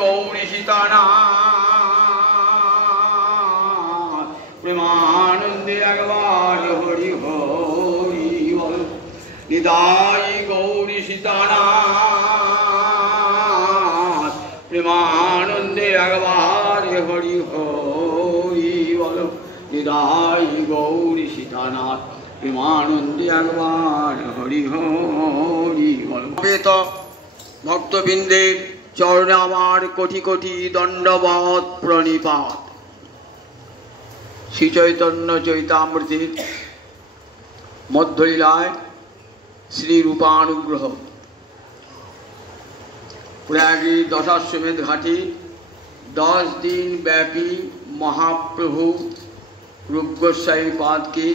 গৌরী সীতানাথ প্রেমানন্দে একবার হরি হরি বল। নিতাই গৌরী সীতানাথ প্রেমানন্দে একবার হরি হরি বল। নিতাই গৌরী সীতানাথ প্রেমানন্দে একবার হরি হরি বল। ভক্তবৃন্দের চরণে আমার কোটি কোটি দণ্ডবৎ প্রণিপাত। শ্রী চৈতন্য চৈতামৃতের মধ্যলীলায় শ্রী রূপানুগ্রহ প্রয়াগের দশাশ্বমেধ ঘাটে 10 দিন ব্যাপী মহাপ্রভু রূপ গোস্বামী পাদকে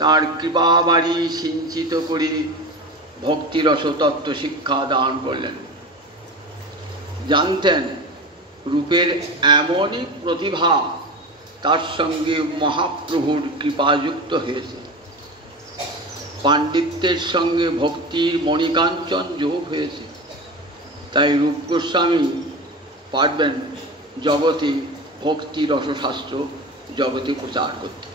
তাঁর কৃপাবাড়ি সিঞ্চিত করে ভক্তিরস তত্ত্ব শিক্ষা দান করলেন। জানতেন রূপের এমনই প্রতিভা তার সঙ্গে মহাপ্রভুর কৃপাযুক্ত হয়েছে। পাণ্ডিত্যের সঙ্গে ভক্তির মণিকাঞ্চন যোগ হয়েছে। তাই রূপ গোস্বামী পারবেন জগতে ভক্তি রসশাস্ত্র জগতে প্রচার করতে।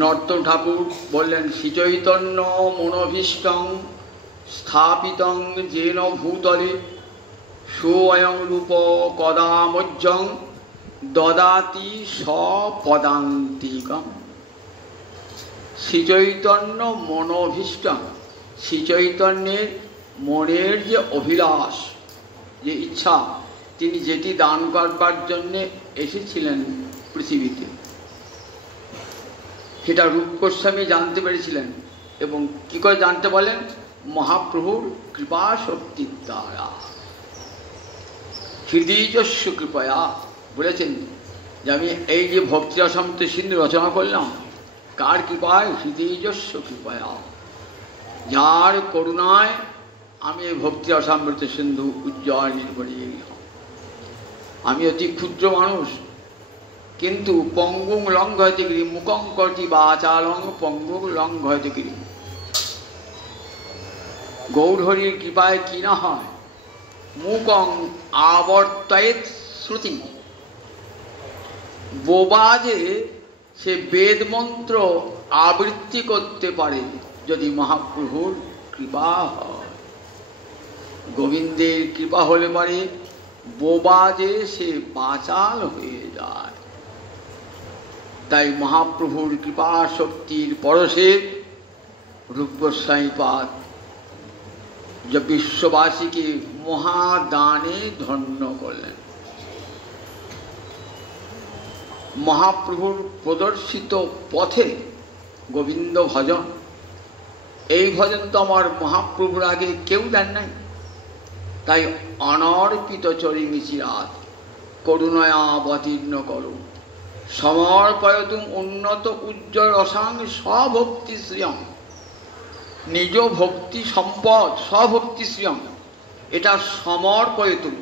নর্তন ঠাকুর বললেন, শ্রীচৈতন্য মনোভীষ্টং স্থাপিতং যেন ভূতলে সোয়ং রূপ কদামজ্জং দদাতি স্বপদান্তিকম। শ্রীচৈতন্য মনোভীষ্টং, শ্রীচৈতন্যের মনের যে অভিলাষ, যে ইচ্ছা, তিনি যেটি দান করবার জন্যে এসেছিলেন পৃথিবীতে, সেটা রূপ গোস্বামী জানতে পেরেছিলেন। এবং কী করে জানতে বলেন? মহাপ্রভুর কৃপা শক্তির দ্বারা। হৃদয়স্য কৃপয়া বলেছেন যে আমি এই যে ভক্তি রসামৃত সিন্ধু রচনা করলাম, কার কৃপায়? হৃদয়স্য কৃপয়া, যার করুণায় আমি এই ভক্তি রসামৃত সিন্ধু উজ্জ্বল করে গেলাম। আমি অতি ক্ষুদ্র মানুষ, কিন্তু পঙ্গুং লঙ্ঘয়তে গিরি মুখং করতি বাচালং পঙ্গুং লঙ্ঘয়তে গিরি। গৌরহরির কৃপায় কি না হয়? মুখং আবর্তয়েৎ শ্রুতি। বোবা যে সে বেদ মন্ত্র আবৃত্তি করতে পারে যদি মহাপ্রভুর কৃপা হয়। গোবিন্দের কৃপা হলে পারে বোবা যে সে বাচাল হয়ে যায়। তাই মহাপ্রভুর কৃপা শক্তির পরশে রূপ গোস্বামী পাদ যে বিশ্ববাসীকে মহাদানে ধন্য করলেন। মহাপ্রভুর প্রদর্শিত পথে গোবিন্দ ভজন, এই ভজন তো আমার মহাপ্রভুর আগে কেউ দেন নাই। তাই অনর্পিত চরিমি চিরাত করুণয়া অবতীর্ণ করো সমর্পয়তুম উন্নত উজ্জ্বল রসাং স্বভক্তি শ্রিয়ম। নিজ ভক্তি সম্পদ স্বভক্তি শ্রিয়ম, এটা সমর্পয়তুম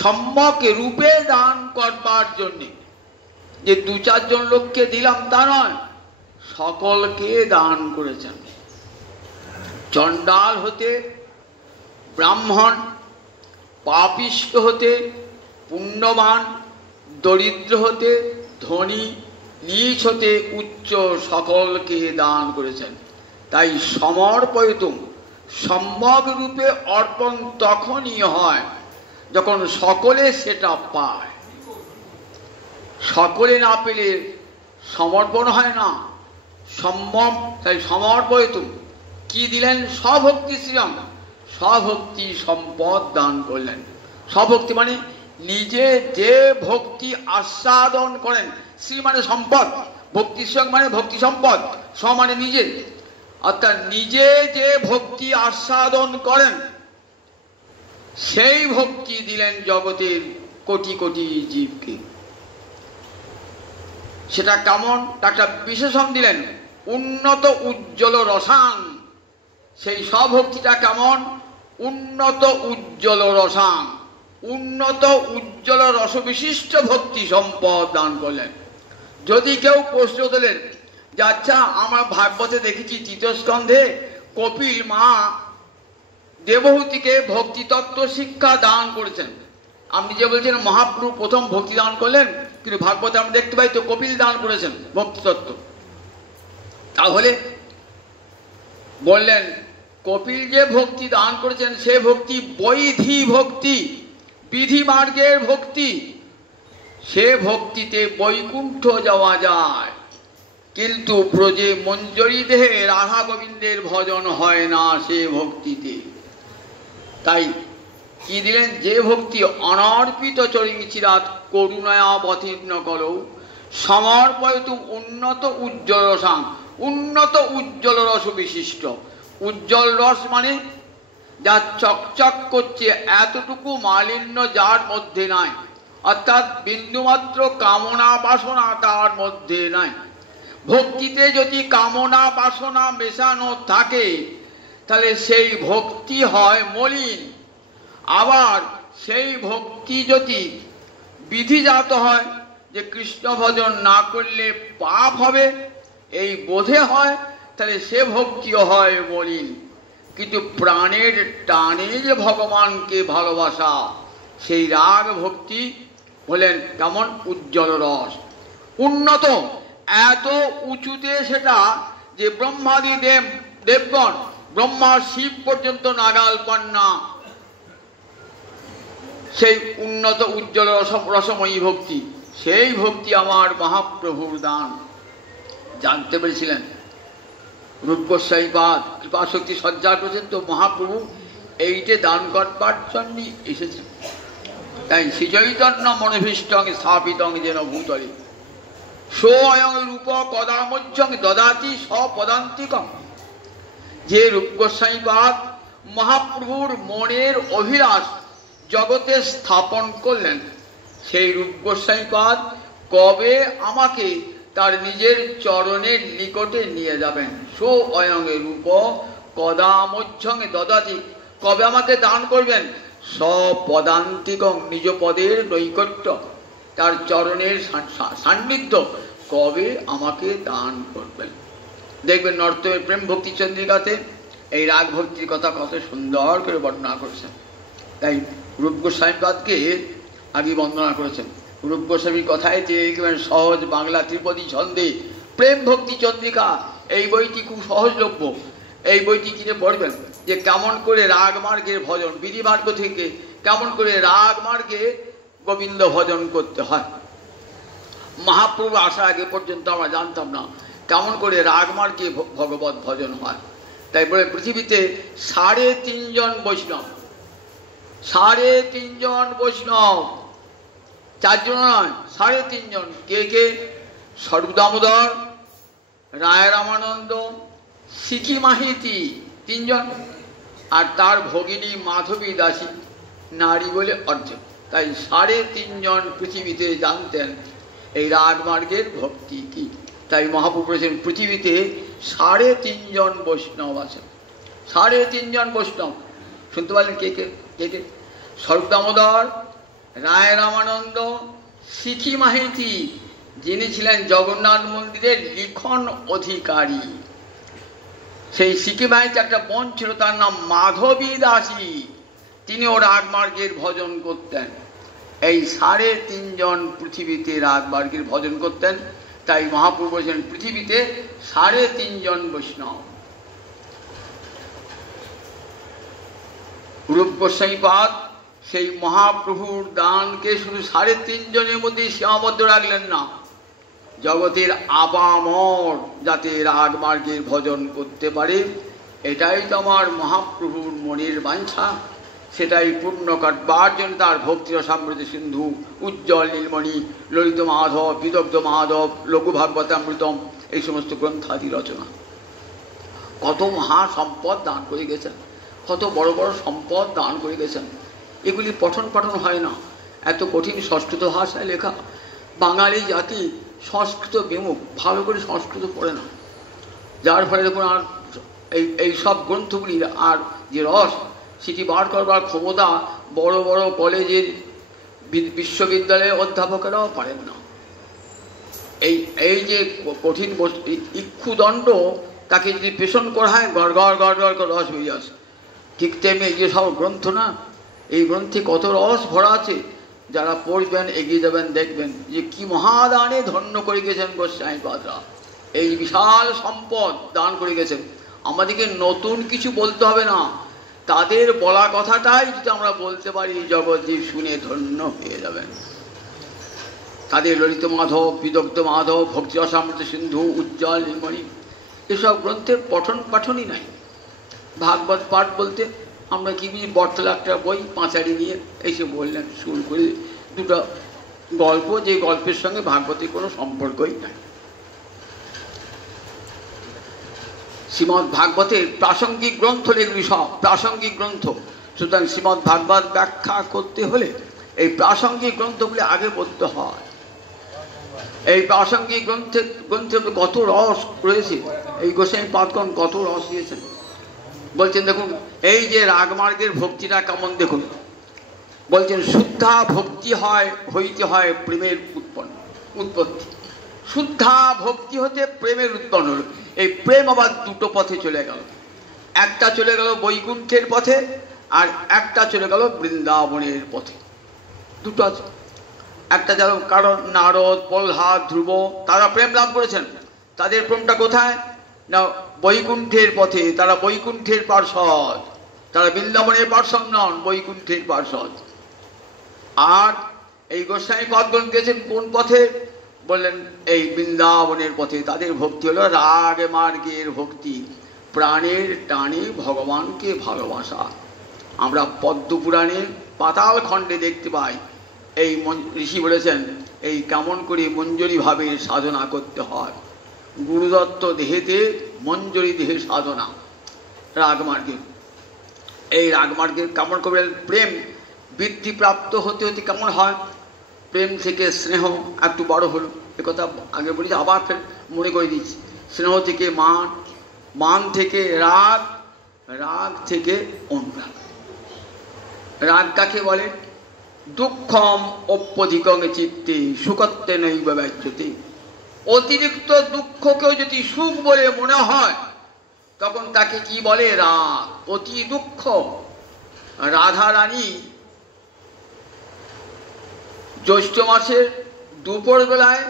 সম্যক রূপে দান করবার জন্যে। যে 2-4 জন লোককে দিলাম তা নয়, সকলকে দান করেছেন। চণ্ডাল হতে ব্রাহ্মণ, পাপিষ্ঠ হতে পুণ্যবান, দরিদ্র হতে ধনী, নীচ হতে উচ্চ, সকলকে দান করেছেন। তাই সমর্পয়তুম সম্যক রূপে অর্পণ তখনই হয় যখন সকলে সেটা পায়। সকলে না পেলে সমর্পণ হয় না। তাই সমর্পয়তুম কি দিলেন? স্বভক্তি শ্রিয়ম, স্বভক্তি সম্পদ দান করলেন। স্বভক্তি মানে নিজে যে ভক্তি আস্বাদন করেন, শ্রী মানে সম্পদ, ভক্তি শ্রী মানে ভক্তি সম্পদ, স্ব মানে নিজে, অর্থাৎ নিজে যে ভক্তি আস্বাদন করেন সেই ভক্তি দিলেন জগতের কোটি কোটি জীবকে। সেটা কেমন? একটা বিশেষণ দিলেন, উন্নত উজ্জ্বল রসাং। সেই স্বভক্তিটা কেমন? উন্নত উজ্জ্বল রসাং, উন্নত উজ্জ্বল রসবিশিষ্ট ভক্তি সম্পদ দান করলেন। যদি কেউ প্রশ্ন তোলেন যে আচ্ছা আমরা ভাগবতে দেখেছি তৃতীয় স্কন্ধে কপিল মা দেবহূতিকে ভক্তিতত্ত্ব শিক্ষা দান করেছেন। আপনি যে বলছেন মহাপ্রভু প্রথম ভক্তি দান করলেন, কিন্তু ভাগবতে আমরা দেখতে পাই তো কপিল দান করেছেন ভক্তিতত্ত্ব। তাহলে বললেন কপিল যে ভক্তি দান করেছেন সে ভক্তি বৈধি ভক্তি, বিধি মার্গের ভক্তি। সে ভক্তিতে বৈকুণ্ঠ যাওয়া যায়, কিন্তু ব্রজে মঞ্জরি দেহে রাধা গোবিন্দের ভজন হয় না সে ভক্তিতে। তাই কি দিলেন? যে ভক্তি অনর্পিত চরিচিরাত করুণায় অবতীর্ণ করো সমর্পয়তু উন্নত উজ্জ্বল রসাং। উন্নত উজ্জ্বল রস বিশিষ্ট। উজ্জ্বল রস মানে যা চকচক করছে, এতটুকু মালিন্য যার মধ্যে নাই, অর্থাৎ বিন্দুমাত্র কামনা বাসনা তার মধ্যে নাই। ভক্তিতে যদি কামনা বাসনা মেশানো থাকে তাহলে সেই ভক্তি হয় মলিন। আবার সেই ভক্তি যদি বিধিজাত হয়, যে কৃষ্ণ ভজন না করলে পাপ হবে, এই বোধে হয়, তাহলে সে ভক্তিও হয় মলিন। কিন্তু প্রাণের টানে যে ভগবানকে ভালোবাসা, সেই রাগ ভক্তি হলেন কেমন? উজ্জ্বল রস, উন্নত। এত উঁচুতে সেটা যে ব্রহ্মাদি দেবগণ, ব্রহ্মা শিব পর্যন্ত নাগাল পান না সেই উন্নত উজ্জ্বল রসময়ী ভক্তি। সেই ভক্তি আমার মহাপ্রভুর দান। জানতে পেরেছিলেন রূপ গোস্বামী পাদ কৃপাশক্তি সজ্জা করেছেন, তো মহাপ্রভু এইটে দান করবার জন্য এসেছেন। তাই শ্রীচৈতন্য মনোভীষ্টং স্থাপিতং যেন ভূতলে সোয়ং রূপ কদামজ্জং দদাতি স্বপদান্তিকং। যে রূপ গোস্বামী পাদ মহাপ্রভুর মনের অভিলাষ জগতে স্থাপন করলেন, সেই রূপ গোস্বামী পাদ কবে আমাকে তার নিজের চরণের নিকটে নিয়ে যাবেন? সো অয়ঙ্গে রূপ কদামজ্জং দদাতি, কবে আমাকে দান করবেন? স্বপদান্তিকং, নিজ পদের নৈকট্য, তার চরণের সান্নিধ্য কবে আমাকে দান করবেন? দেখবেন নর্তমের প্রেম ভক্তি চন্দ্রিকাতে এই রাগ ভক্তির কথা কত সুন্দর করে বর্ণনা করেছেন। তাই রূপ গোস্বামী পাদকে আগে বন্দনা করেছেন। রূপ গোস্বামীর কথায় যে সহজ বাংলা ত্রিপদী ছন্দে প্রেম ভক্তি চন্দ্রিকা, এই বইটি খুব সহজলভ্য। এই বইটি কিনে পড়বেন যে কেমন করে রাগ মার্গের ভজন, বিধি মার্গ থেকে কেমন করে রাগ মার্গে গোবিন্দ ভজন করতে হয়। মহাপ্রভু আসার আগে পর্যন্ত আমরা জানতাম না কেমন করে রাগ মার্গে ভগবত ভজন হয়। তাই বলে পৃথিবীতে 3.5 জন বৈষ্ণব, 3.5 জন বৈষ্ণব, 4 জন নয়, 3.5 জন। কে কে? স্বরূপ দামোদর, রায় রামানন্দ, সিকি মাহিতি, 3 জন, আর তার ভগিনী মাধবী দাসী, নারী বলে অর্ধেক। তাই 3.5 জন পৃথিবীতে জানতেন এই রাগ মার্গের ভক্তি কি। তাই মহাপ্রভু বলেছেন পৃথিবীতে 3.5 জন বৈষ্ণব আছেন। 3.5 জন বৈষ্ণব শুনতে পারলেন? কে কে? কে কে? স্বরূপ দামোদর, রায় রামানন্দ, সিকি মাহিতি, যিনি ছিলেন জগন্নাথ মন্দিরের লিখন অধিকারী। সেই সিকি মাহিতি একটা বোন ছিল, তার নাম মাধবী দাসী, তিনিও রাগ মার্গের ভজন করতেন। এই 3.5 জন পৃথিবীতে রাগ মার্গের ভজন করতেন। তাই মহাপ্রভু বলেছেন পৃথিবীতে 3.5 জন বৈষ্ণব। রূপ গোস্বামী পাদ সেই মহাপ্রভুর দানকে শুধু 3.5 জনের মধ্যে সীমাবদ্ধ রাখলেন না, জগতের আপামর যাতে রাগ মার্গের ভজন করতে পারে, এটাই তো আমার মহাপ্রভুর মনের বাঞ্ছা। সেটাই পূর্ণ করবার জন্য তার ভক্তি রসামৃত সিন্ধু, উজ্জ্বল নীলমণি, ললিত মাধব, বিদগ্ধ মাধব, লঘু ভাগবতামৃতম, এই সমস্ত গ্রন্থাদি রচনা। কত মহা সম্পদ দান করে গেছেন, কত বড় বড় সম্পদ দান করে গেছেন। এগুলি পঠন পাঠন হয় না, এত কঠিন সংস্কৃত ভাষায় লেখা। বাঙালি জাতি সংস্কৃত বিমুখ, ভালো করে সংস্কৃত পড়ে না, যার ফলে দেখুন আর এই সব গ্রন্থগুলির আর যে রস সেটি বার করবার ক্ষমতা বড় বড় কলেজের বিশ্ববিদ্যালয়ের অধ্যাপকেরাও পারেন না। এই যে কঠিন ইক্ষুদণ্ড, তাকে যদি পেষণ করা হয় গড় গড় গড় গড় করে রস হয়ে আসে, ঠিক তেমনি এই যে সব গ্রন্থ না, এই গ্রন্থে কত রস ভরা আছে। যারা পড়বেন, এগিয়ে যাবেন, দেখবেন যে কি মহাদানে ধন্য করে গেছেন গোস্বামীপাদরা। এই বিশাল সম্পদ দান করে গেছেন। আমাদেরকে নতুন কিছু বলতে হবে না, তাদের বলা কথাটাই যদি আমরা বলতে পারি, জগৎজীব শুনে ধন্য হয়ে যাবেন। তাদের ললিত মাধব, বিদগ্ধ মাধব, ভক্তি রসামৃত সিন্ধু, উজ্জ্বল নির্মণি, এসব গ্রন্থের পঠন পাঠনই নাই। ভাগবত পাঠ বলতে আমরা কি বুঝি, বটতলা একটা বই পাঁচারি নিয়ে এসে বললেন, শুরু করে দুটো গল্প, যে গল্পের সঙ্গে ভাগবতের কোনো সম্পর্কই নাই। শ্রীমদ্ ভাগবতের প্রাসঙ্গিক গ্রন্থ, এগুলি সব প্রাসঙ্গিক গ্রন্থ। সুতরাং শ্রীমদ্ ভাগবত ব্যাখ্যা করতে হলে এই প্রাসঙ্গিক গ্রন্থগুলি আগে পড়তে হয়। এই প্রাসঙ্গিক গ্রন্থে কত রস রয়েছে, এই গোস্বামীপাদগণ কত রস দিয়েছেন। বলছেন দেখুন, এই যে রাগমার্গের ভক্তিটা কেমন দেখুন। বলছেন শুদ্ধা ভক্তি হইতে হয় প্রেমের উৎপত্তি। শুদ্ধা ভক্তি হতে প্রেমের উৎপন্ন হল। এই প্রেম আবার দুটো পথে চলে গেল। একটা চলে গেল বৈকুণ্ঠের পথে, আর একটা চলে গেল বৃন্দাবনের পথে। দুটো আছে। একটা যেন কারণ নারদ, প্রহ্লাদ, ধ্রুব তারা প্রেম লাভ করেছেন। তাদের প্রেমটা কোথায় না, বৈকুণ্ঠের পথে। তারা বৈকুণ্ঠের পার্ষদ, তারা বৃন্দাবনের পার্ষদ নন, বৈকুণ্ঠের পার্ষদ। আর এই গোস্বামীপাদগণ গেছেন কোন পথে, বললেন এই বৃন্দাবনের পথে। তাদের ভক্তি হলো রাগ মার্গের ভক্তি, প্রাণের টানে ভগবানকে ভালোবাসা। আমরা পদ্মপুরাণের পাতাল খণ্ডে দেখতে পাই, এই ঋষি বলেছেন এই কেমন করে মঞ্জরি ভাবে সাধনা করতে হয়। গুরুদত্ত দেহেতে মঞ্জরি দেহে সাধনা, রাগমার্গে। এই রাগমার্গের কেমন করে প্রেম বৃদ্ধিপ্রাপ্ত হতে হতে কেমন হয়, প্রেম থেকে স্নেহ একটু বড় হলো, একথা আগে বলেছি, আবার ফের মনে করে দিচ্ছি। স্নেহ থেকে মান, মান থেকে রাগ, রাগ থেকে অনুরাগ। রাগ কাকে বলে, দুঃখম অপ্যধিকং চিত্তে সুখত্বে নৈব ব্যজ্যতে। অতিরিক্ত দুঃখকেও যদি সুখ বলে মনে হয়, তখন তাকে কি বলে, রাগ। অতি দুঃখ। রাধা রানী জ্যৈষ্ঠ মাসের দুপুর বেলায়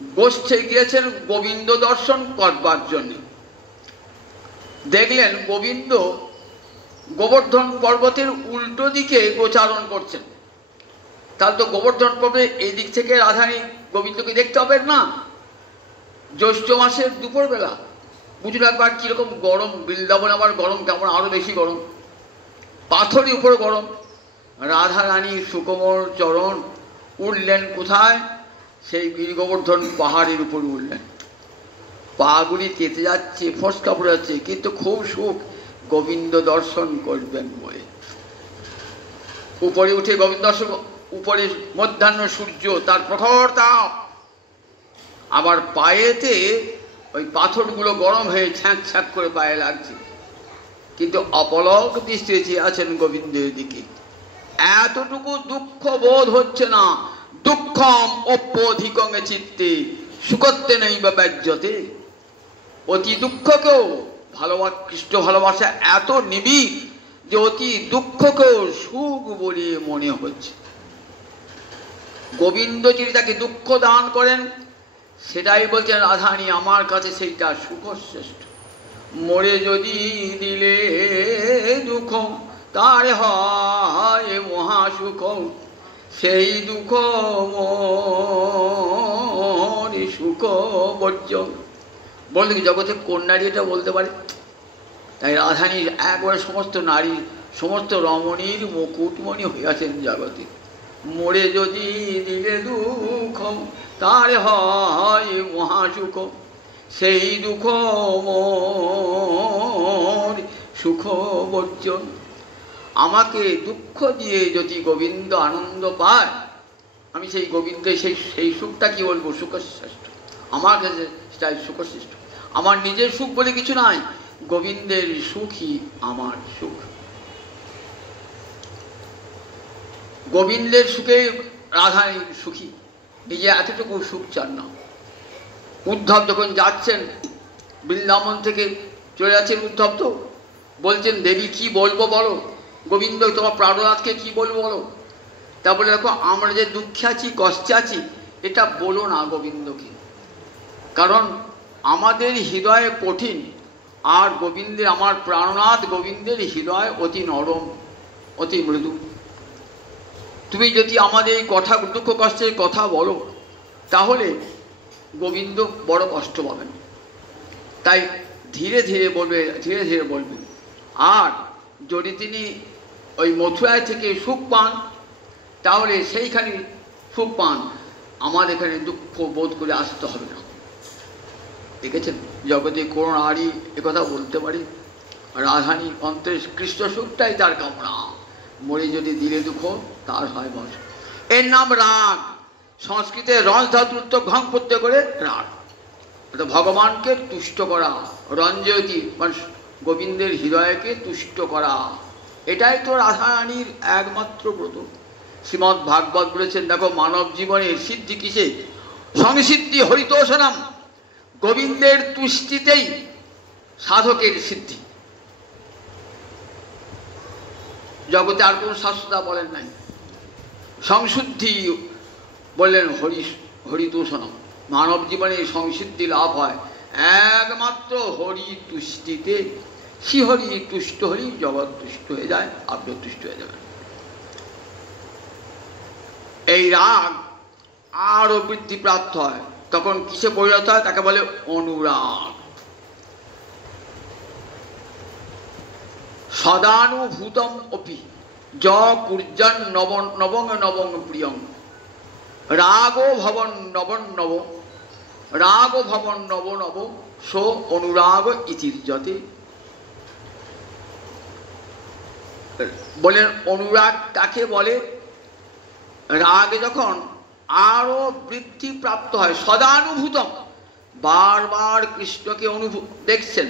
গোষ্ঠে গিয়েছেন গোবিন্দ দর্শন করবার জন্য। দেখলেন গোবিন্দ গোবর্ধন পর্বতের উল্টো দিকে গোচারণ করছেন। তাহলে তো গোবর্ধন পর্বতের এই দিক থেকে রাধারানী গোবিন্দকে দেখতে হবে না। জ্যৈষ্ঠ মাসের দুপুর বেলা, বুঝুন একবার কিরকম গরম। বৃন্দাবন আবার গরম কেমন, আরো বেশি গরম, পাথরের উপর গরম। রাধা রানী সুকোমল চরণ উঠলেন কোথায়, সেই গিরি গোবর্ধন পাহাড়ের উপর উঠলেন। পাগুলি কেটে যাচ্ছে, ফসকা পড়ে যাচ্ছে, কিন্তু খুব সুখ, গোবিন্দ দর্শন করবেন বলে। উপরে উঠে গোবিন্দ দর্শন, উপরে মধ্যাহ্ন সূর্য, তার প্রখর তাপ, আবার পায়েতে ওই পাথরগুলো গরম হয়ে ছ্যাঁক ছ্যাঁক করে পায়ে লাগছে, কিন্তু অপলক দৃষ্টিতে চেয়ে আছেন গোবিন্দের দিকে। এতটুকু দুঃখ বোধ হচ্ছে না। দুঃখম অপ্যধিকং চিত্তে সুখত্বে নৈব ব্যজ্যতে। অতি দুঃখকেও কৃষ্ণ ভালোবাসা এত নিবিড় যে অতি দুঃখকেও সুখ বলে মনে হচ্ছে। গোবিন্দ যিনি তাকে দুঃখ দান করেন, সেটাই বলছেন রাধারানী আমার কাছে সেইটা সুখ শ্রেষ্ঠ। মরে যদি দিলে দুঃখ তার হয় মহাসুখ, সেই দুঃখ মরি সুখ বর্জন। বলতে কি জগতে কোন নারী এটা বলতে পারে? তাই রাধারানী একবারে সমস্ত নারী, সমস্ত রমণীর মুকুটমণি হইয়াছেন জগতে। মরে যদি দিলে দুঃখ তার হয় মহাসুখ, সেই দুঃখ মোর সুখ বর্জন। আমাকে দুঃখ দিয়ে যদি গোবিন্দ আনন্দ পায়, আমি সেই গোবিন্দের সেই সুখটা কি বলবো, সুখশ্রেষ্ঠ। আমার কাছে সেটাই সুখশ্রেষ্ঠ। আমার নিজের সুখ বলে কিছু নাই, গোবিন্দের সুখই আমার সুখ। গোবিন্দের সুখে রাধারানী সুখী, নিজে এতটুকু সুখ চান না। উদ্ধব যখন যাচ্ছেন বৃন্দাবন থেকে চলে যাচ্ছেন, উদ্ধব তো বলছেন দেবী কি বলবো বলো, গোবিন্দ তোমার প্রাণনাথকে কি বলবো বলো। তা বলে দেখো আমরা যে দুঃখে আছি কষ্টে আছি এটা বলো না গোবিন্দকে, কারণ আমাদের হৃদয়ে কঠিন, আর গোবিন্দের আমার প্রাণনাথ গোবিন্দের হৃদয় অতি নরম অতি মৃদু। তুমি যদি আমাদের এই কথা দুঃখ কষ্টের কথা বলো তাহলে গোবিন্দ বড় কষ্ট পাবেন। তাই ধীরে ধীরে বলবে, ধীরে ধীরে বলবেন। আর যদি তিনি ওই মথুরায় থেকে সুখ পান তাহলে সেইখানে সুখ পান, আমার এখানে দুঃখ বোধ করে আসতে হবে না। দেখেছেন জগতে কোনো নারী একথা বলতে পারি, রাধানী অন্তরে কৃষ্ণ সুখটাই তার কামনা, মরে যদি দিলে দুঃখ তার হয় বস। এর নাম রাগ। সংস্কৃতে রস ধাতুর তো ঘং প্রত্যয় করে রাগ, ভগবানকে তুষ্ট করা, রঞ্জয়তী মানে গোবিন্দের হৃদয়কে তুষ্ট করা, এটাই তো রাধারানীর একমাত্র ব্রত। শ্রীমদ্ ভাগবত বলেছেন দেখো মানব জীবনের সিদ্ধি কিসে, সংসিদ্ধি হরিতোষণম, গোবিন্দের তুষ্টিতেই সাধকের সিদ্ধি। জগতে আর কোন শাস্ত্রতা বলেন নাই। সংশুদ্ধি বললেন হরিতোষণম, মানব জীবনে সংসিদ্ধি লাভ হয় একমাত্র হরি তুষ্টিতে। শ্রীহরি তুষ্ট হরি জগৎ তুষ্ট হয়ে যায়, আপনি তুষ্ট হয়ে যাবেন। এই রাগ আরো বৃদ্ধি প্রাপ্ত হয়, তখন কিসে পরিণত হয় তাকে বলে অনুরাগ। সদানুভূতম অপি য কুর্জন নবং নবং প্রিয়ং রাগো ভবন নবন নব, রাগো ভবন নব নব সো অনুরাগ ইতির্যতে। বলেন অনুরাগ কাকে বলে, রাগ যখন আরো বৃদ্ধি প্রাপ্ত হয়, সদানুভূতম, বারবার কৃষ্ণকে দেখছেন,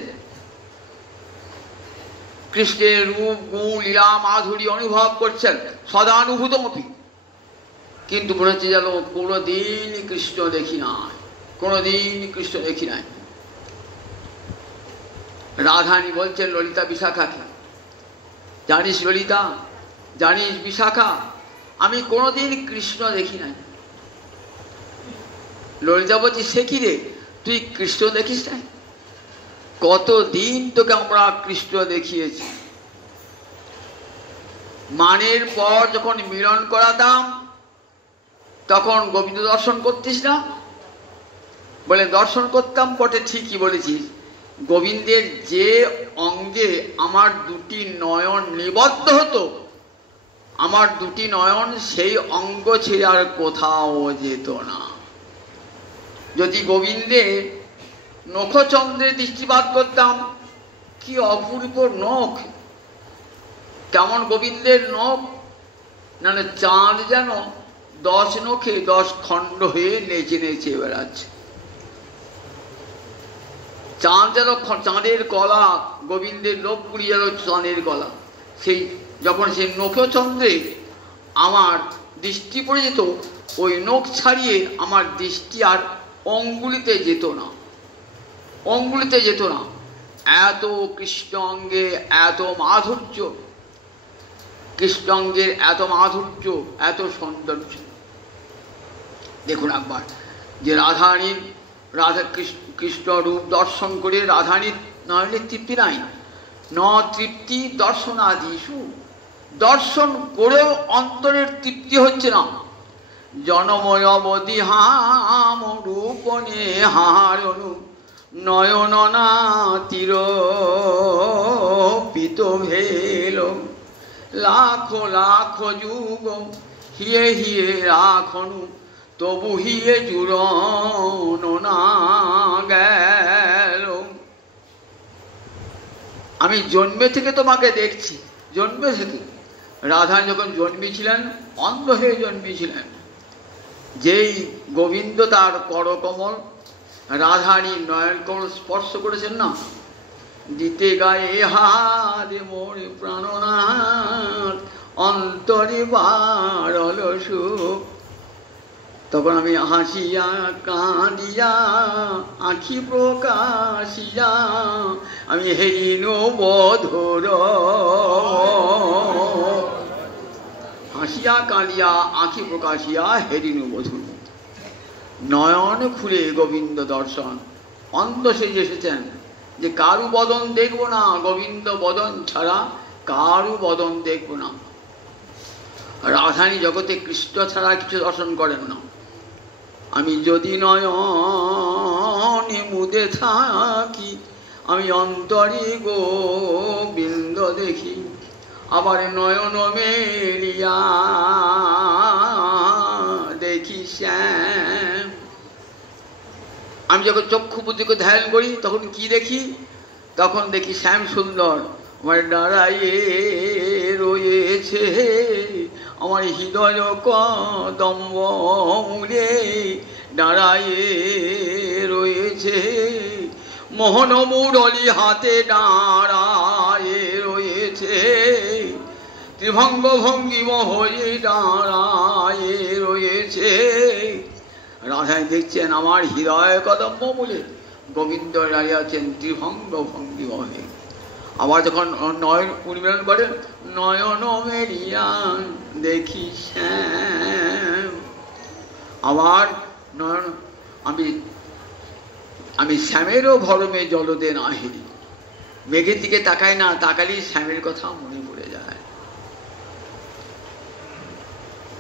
কৃষ্ণের রূপ গুণ লীলা মাধুরী অনুভব করছেন, সদানুভূতম অপি, কিন্তু বলেছে যেন কোনোদিন কৃষ্ণ দেখি নাই, কোনোদিন কৃষ্ণ দেখি নাই। রাধানী বলছেন ললিতা বিশাখাকে, জানিস ললিতা, জানিস বিশাখা, আমি কোনোদিন কৃষ্ণ দেখি নাই। ললিতা বলছি সে কি রে, তুই কৃষ্ণ দেখিস নাই? কতদিন তোকে আমরা কৃষ্ণ দেখিয়েছি। মানের পর যখন মিলন করাতাম তখন গোবিন্দ দর্শন করতিস না? বলে দর্শন করতাম বটে, ঠিকই বলেছিস। গোবিন্দের যে অঙ্গে আমার দুটি নয়ন নিবদ্ধ হতো, আমার দুটি নয়ন সেই অঙ্গ ছেড়ে আর কোথাও যেত না। যদি গোবিন্দের নখচন্দ্রে দৃষ্টিপাত করতাম, কি অপূর্ব নখ, কেমন গোবিন্দের নখ, না চাঁদ যেন 10 নখে 10 খণ্ড হয়ে নেচে নেচে বেড়াচ্ছে। চাঁদ যেন চাঁদের কলা, গোবিন্দের নখগুলি যেন চাঁদের কলা। সেই যখন সেই নখচন্দ্রে আমার দৃষ্টি পড়ে যেত, ওই নখ ছাড়িয়ে আমার দৃষ্টি আর অঙ্গুলিতে যেত না, অঙ্গুলিতে যেত না। এত কৃষ্ণ অঙ্গে এত মাধুর্য, কৃষ্ণ অঙ্গের এত মাধুর্য, এত সৌন্দর্য। দেখুন একবার যে রাধারানীর, রাধা কৃষ্ণ রূপ দর্শন করে রাধারানীর নয়নের তৃপ্তি নাই, ন তৃপ্তি দর্শনাদিষু, দর্শন করেও অন্তরের তৃপ্তি হচ্ছে না। জনময় অবধি হাম রূপনে হারণু নয়ননা তীর পিত ভেল, লাখো লাখো যুগ হিয়ে হিয়ে রাখনু তবু হিয়ে জুড়ন না গেল। আমি জন্মে থেকে তোমাকে দেখছি, জন্মে থেকে। রাধা যখন জন্মেছিলেন অন্ধ হয়ে জন্মেছিলেন, যেই গোবিন্দ তার করকমল রাধারী নয়ন কমল স্পর্শ করেছেন না, দিতে গায়ে হারে মোর প্রাণনাথ অন্তরে বারল সুখ। তখন আমি হাসিয়া কাঁদিয়া আঁখি প্রকাশিয়া আমি হেরিন বধুর, হাসিয়া কাঁদিয়া আঁখি প্রকাশিয়া হেরিন বধুর। নয়ন খুলে গোবিন্দ দর্শন, অন্ধ সেজে এসেছেন যে কারু বদন দেখব না, গোবিন্দ বদন ছাড়া কারু বদন দেখব না। রাধানী জগতে কৃষ্ণ ছাড়া কিছু দর্শন করেন না। আমি যদি নয়নে মুদে থাকি আমি অন্তরে গোবিন্দ দেখি, আবার নয়ন মেলিয়া দেখি শ্যাম। আমি যখন চক্ষু বুদ্ধিকে ধ্যান করি তখন কি দেখি? তখন দেখি শ্যাম সুন্দর আমার দাঁড়াইয়ে রয়েছে, আমার হৃদয় কদম্ব মূলে দাঁড়াইয়ে রয়েছে, মোহন মুরলী হাতে দাঁড়াইয়ে রয়েছে, ত্রিভঙ্গ ভঙ্গিম হয়ে দাঁড়াইয়ে রয়েছে। রাধাই দেখছেন আমার হৃদয় কদম্ব মূলে গোবিন্দ দাঁড়িয়ে আছেন ত্রিভঙ্গ ভঙ্গিম হয়ে। আবার যখন নয়ন উন্মিলন করেন, নয়ন মেরিয়া দেখি শ্যাম। আবার নয়ন আমি শ্যামেরও ভরমে জলদে না হেরি, মেঘের দিকে তাকাই না, তাকালেই শ্যামের কথা মনে পড়ে যায়।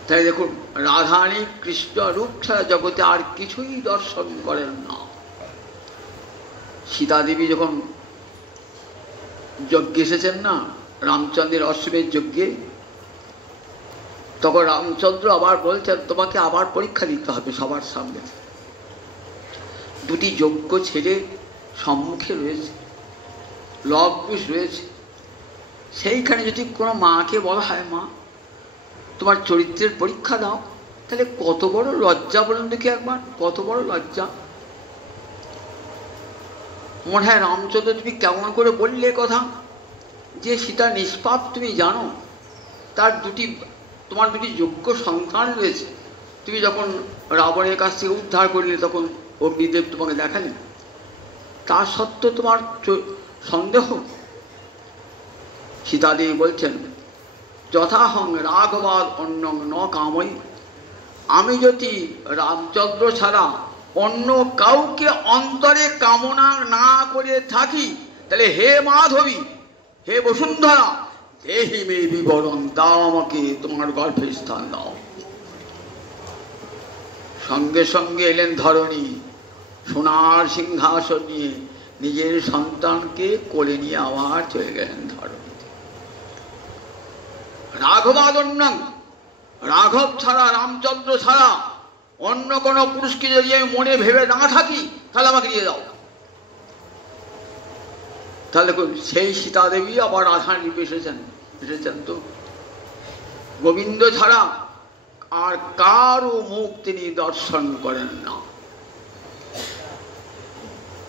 তাই দেখুন রাধারানী কৃষ্ণ রূপ ছাড়া জগতে আর কিছুই দর্শন করেন না। সীতাদেবী যখন যজ্ঞে এসেছেন না, রামচন্দ্রের অশ্বমের যজ্ঞে, তখন রামচন্দ্র আবার বলছেন তোমাকে আবার পরীক্ষা দিতে হবে সবার সামনে। দুটি যজ্ঞ ছেড়ে সম্মুখে রয়েছে, লবকুশ রয়েছে, সেইখানে যদি কোনো মাকে বলা হয় মা তোমার চরিত্রের পরীক্ষা দাও, তাহলে কত বড় লজ্জা বলুন দেখি একবার, কত বড় লজ্জা। মনে হয় রামচন্দ্র তুমি কেমন করে বললে কথা, যে সীতা নিষ্পাপ তুমি জানো, তার তোমার দুটি যোগ্য সন্তান রয়েছে, তুমি যখন রাবণের কাছ থেকে উদ্ধার করলে তখন অগ্নিদেব তোমাকে দেখালেন, তা সত্ত্বেও তোমার সন্দেহ। সীতাদেবী বলছেন যথাহং রাঘবাদ অন্যং ন কামই, আমি যদি রামচন্দ্র ছাড়া অন্য কাউকে অন্তরে কামনা না করে থাকি, তাহলে হে মাধবী, হে বসুন্ধরা, দেহি মে বিবরণ, দাও আমাকে তোমার গর্ভে স্থান দাও। সঙ্গে সঙ্গে এলেন ধরণী, সোনার সিংহাসন নিয়ে নিজের সন্তানকে কোলে নিয়ে আবার চলে গেলেন ধরণী। রাঘবাদন্যং, রাঘব ছাড়া, রামচন্দ্র ছাড়া অন্য কোনো পুরুষকে যদি আমি মনে ভেবে না থাকি তাহলে আমাকে দিয়ে দাও। তাহলে সেই সীতাদেবী আবার রাধার রূপে এসেছেন তো। গোবিন্দ ছাড়া আর কারো মুখ তিনি দর্শন করেন না,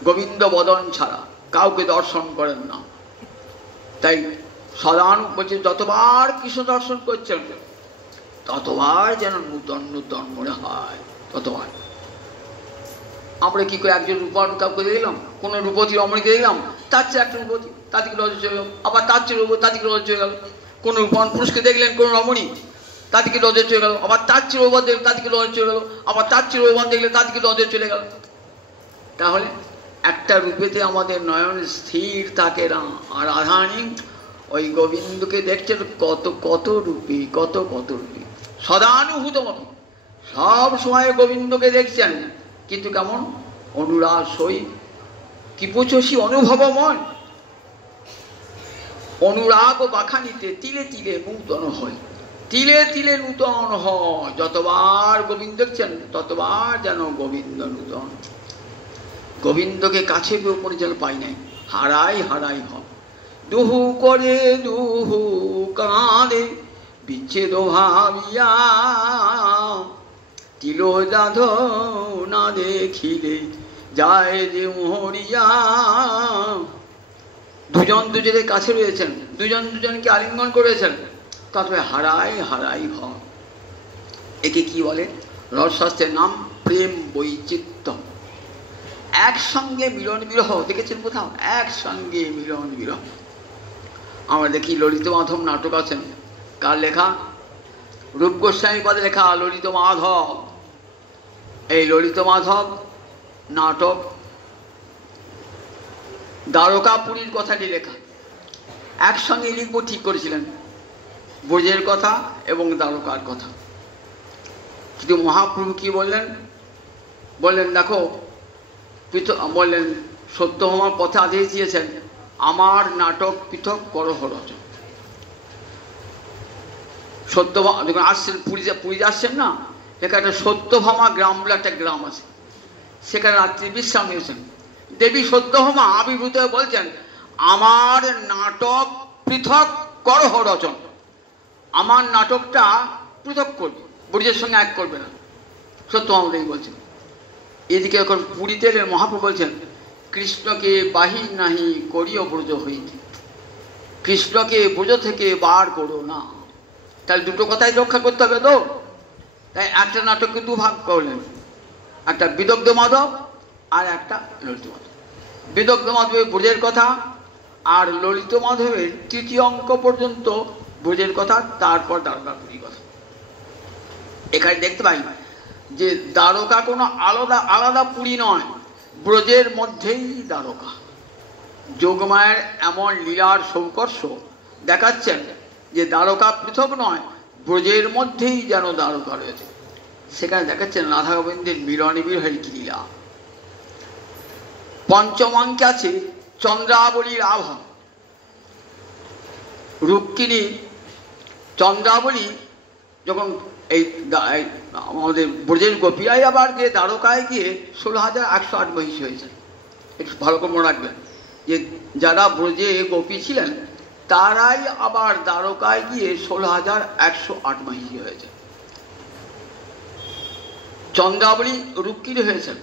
গোবিন্দ বদন ছাড়া কাউকে দর্শন করেন না। তাই সদানুক বলছে যতবার কৃষ্ণ দর্শন করছেন ততবার যেন নূতন নূতন মনে হয়, ততবার। আমরা কি করে একজন রূপান কাউকে দেখলাম, কোন রূপতী রমণীকে দেখলাম, তার চেয়ে একটা রূপতী, তাদিকে নজর চলে গেল, আবার তার চেয়ে রূপ, তাদিকে নজর চলে গেল। কোন রূপান পুরুষকে দেখলেন, কোন রমণী, তাদিকে নজর চলে গেল, আবার তার চেয়ে রূপবান দেখলেন, তাদিকে নজর চলে গেল, আবার তার চেয়ে রূপবান দেখলে তাদিকে নজর চলে গেল। তাহলে একটা রূপেতে আমাদের নয়ন স্থির থাকে না। আর রাধারানী ওই গোবিন্দকে দেখছেন কত কত রূপী, কত কত রূপী, সদানুভূতমপি, সব সময় গোবিন্দকে দেখছেন, কিন্তু কেমন অনুরাসই কিপুচসী অনুভবময়, অনুরাগ ও বাখানিতে তিলে তিলে নূতন হয়, তিলে তিলে নূতন হয়। যতবার গোবিন্দ দেখছেন ততবার যেন গোবিন্দ নূতন। গোবিন্দকে কাছে উপরে যেন পাই নাই, হারাই হারাই হয়। দুহু করে দুহু কাঁদে বিচ্ছেদ ভাবিয়া, তিলো যাধ না দেখিলে যায় যে মরিয়া। দুজন দুজনের কাছে রয়েছেন, দুজন দুজনকে আলিঙ্গন করেছেন, তবে হারাই হারাই হয়। একে কি বলে? রসশাস্ত্রের নাম প্রেম বৈচিত্র্য। একসঙ্গে মিলন বিরহ দেখেছেন কোথাও? একসঙ্গে মিলন বিরহ। আমরা দেখি ললিত মাধব নাটক আছেন, কার লেখা? রূপ গোস্বামী পদে লেখা ললিত মাধব। এই ললিত মাধব নাটক দ্বারকাপুরীর কথাটি লেখা। একসঙ্গে লিখবো ঠিক করেছিলেন, ব্রজের কথা এবং দ্বারকার কথা। কিন্তু মহাপ্রভু কি বললেন? বললেন দেখো, বললেন সত্যভামার পথে আদেশ দিয়েছেন, আমার নাটক পৃথক করহ রচনা। সত্যভামা যখন আসছেন পুরী আসছেন না, এখানে একটা সত্যভামা গ্রাম বলে একটা গ্রাম আছে, সেখানে রাত্রি বিশ্রাম নিয়েছেন। দেবী সত্যভামা আবির্ভূত হয়ে বলছেন, আমার নাটক পৃথক করহ রচনা, আমার নাটকটা পৃথক করবে, ব্রজের সঙ্গে এক করবে না। সত্যভামা দেবী বলছেন। এদিকে এখন পুরীতে মহাপ্রভু বলছেন, কৃষ্ণকে বাহির নাহি করিও ব্রজ হইতে, কৃষ্ণকে ব্রজ থেকে বার করো না। তাহলে দুটো কথাই রক্ষা করতে হবে তো। তাই একটা নাটককে দুভাগ করলেন, একটা বিদগ্ধ মাধব আর একটা ললিত মাধব। বিদগ্ধ মাধবের ব্রজের কথা, আর ললিত মাধবের তৃতীয় অঙ্ক পর্যন্ত ব্রজের কথা, তারপর দ্বারকাপুরীর কথা। এখানে দেখতে পাই যে দ্বারকা কোনো আলাদা আলাদা পুরী নয়, ব্রজের মধ্যেই দ্বারকা। যোগমায়ের এমন লীলার সৌকর্ষ দেখাচ্ছেন যে দ্বারকা পৃথক নয়, ব্রজের মধ্যেই যেন দ্বারকা রয়েছে। সেখানে দেখাচ্ছেন রাধা গোবিন্দের মিলনে বিরহের কি লীলা। পঞ্চমাঙ্কে আছে চন্দ্রাবলীর আভা। রুক্মিণী চন্দ্রাবলী যখন এই আমাদের ব্রজের গোপীরাই আবার গিয়ে দ্বারকায় গিয়ে 16,108 মহিষী হয়েছে। একটু ভালো করে মনে রাখবেন যে যারা ব্রজে গোপী ছিলেন তারাই আবার দ্বারকায় গিয়ে 16,108 মহিষী হয়েছে। চন্দ্রাবলী রুক্মিণী হয়েছেন।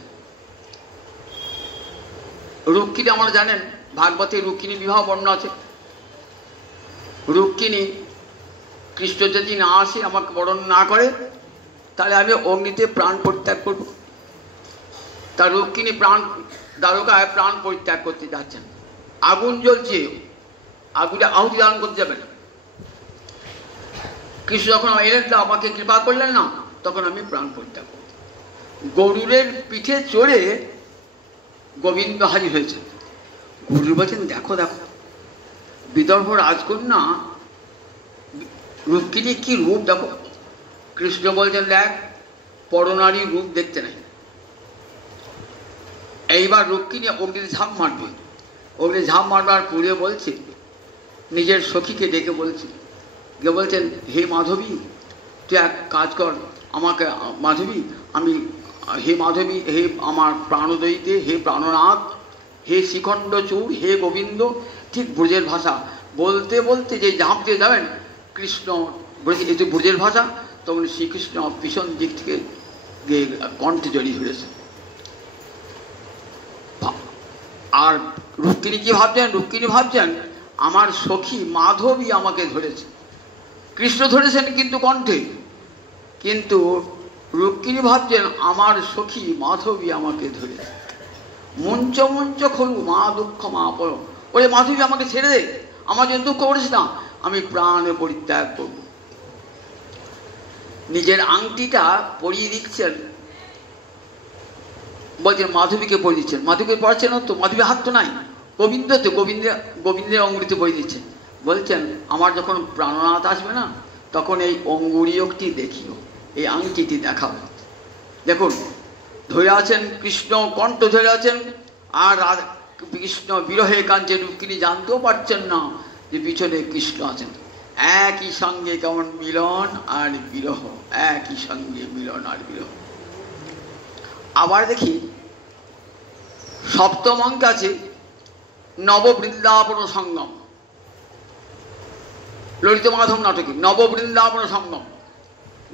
রুক্মিণী আমরা জানেন ভাগবতে রুক্মিণী বিবাহ বর্ণনা আছে। রুক্মিণী কৃষ্ণ যদি না আসে, আমাকে বরণ না করে, তাহলে আমি অগ্নিতে প্রাণ পরিত্যাগ করব। তার রুক্মিণী দ্বারকায় প্রাণ পরিত্যাগ করতে যাচ্ছেন। আগুন জ্বলছে, আগুনে আহুতি দান করতে যাবেন। কৃষ্ণ যখন এলেন, আমাকে কৃপা করলেন না, তখন আমি প্রাণ পরিত্যাগ করব। গরুরের পিঠে চড়ে গোবিন্দ হাজির হয়েছে। গরুর বলছেন, দেখো দেখো বিদর্ভ রাজকন্যা রুক্মিণী কি রূপ দেখো। কৃষ্ণ বলছেন, দেখ পরনারীর রূপ দেখতে নাই। এইবার রুক্মিণী অগ্নিতে ঝাঁপ মারবে। অগ্নি ঝাঁপ মারবার পূর্বে বলছে, নিজের সখীকে ডেকে বলছে, বলছেন, হে মাধবী তুই এক কাজ কর, আমাকে মাধবী হে মাধবী, হে আমার প্রাণদয়ীতে, হে প্রাণনাথ, হে শিখণ্ড চূড়, হে গোবিন্দ। ঠিক ব্রজের ভাষা বলতে বলতে যে ঝাঁপ দিয়ে যাবেন, কৃষ্ণ এটি ব্রজের ভাষা, তখন শ্রীকৃষ্ণ পিছন দিক থেকে কণ্ঠে জড়িয়ে ধরেছে। আর রুক্মিণী কি ভাবছেন? রুক্মিণী ভাবছেন আমার সখী মাধবী আমাকে ধরেছে। কৃষ্ণ ধরেছেন কিন্তু কণ্ঠে, কিন্তু রুক্মিণী ভাবছেন আমার সখী মাধবী আমাকে ধরেছে। মঞ্চ মঞ্চ খলু মা দুঃখ মা পর, ওরে মাধবী আমাকে ছেড়ে দে, আমার জন্য দুঃখ করিস না, আমি প্রাণে পরিত্যাগ করব। নিজের আংটিটা পরিয়ে দিচ্ছেন, বলছেন মাধবীকে পরিয়ে দিচ্ছেন। মাধবীকে পড়াচ্ছেন তো, মাধবী হাত তো নাই, গোবিন্দ তো, গোবিন্দের অঙ্গুলিতে পরিয়ে দিচ্ছেন। বলছেন আমার যখন প্রাণনাথ আসবে না, তখন এই অঙ্গুরীয়টি দেখিও, এই আংটিটি দেখাবো। দেখুন ধরে আছেন কৃষ্ণ, কণ্ঠ ধরে আছেন, আর কৃষ্ণ বিরহে কাঁদছেন। রুক্মিণী জানতেও পারছেন না যে পিছনে কৃষ্ণ আছেন। একই সঙ্গে কেমন মিলন আর বিরহ, একই সঙ্গে মিলন আর বিরহ। আবার দেখি সপ্তম অঙ্ক আছে নববৃন্দাবন সঙ্গম। ললিত মাধব নাটকে নববৃন্দাবন সঙ্গম।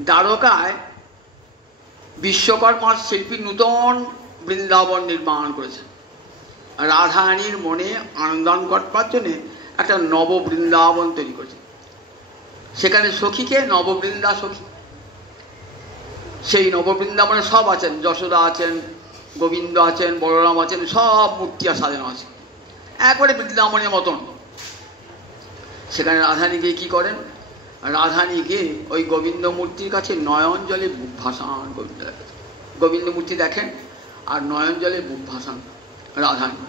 দ্বারকায় বিশ্বকর্মার শিল্পী নূতন বৃন্দাবন নির্মাণ করেছেন। রাধারানীর মনে আনন্দান করবার জন্যে একটা নববৃন্দাবন তৈরি করেছে। সেখানে সখীকে নববৃন্দা সখী। সেই নববৃন্দাবনে সব আছেন, যশোদা আছেন, গোবিন্দ আছেন, বলরাম আছেন, সব মূর্তি আর সাজানো আছে একবারে বৃন্দাবনের মতন। সেখানে রাধারানী গিয়ে কী করেন? রাধারানী গিয়ে ওই গোবিন্দ মূর্তির কাছে নয়ন জলে বুক ভাসান। গোবিন্দ মূর্তি দেখেন আর নয়ন জলে বুক ভাসান রাধারানী।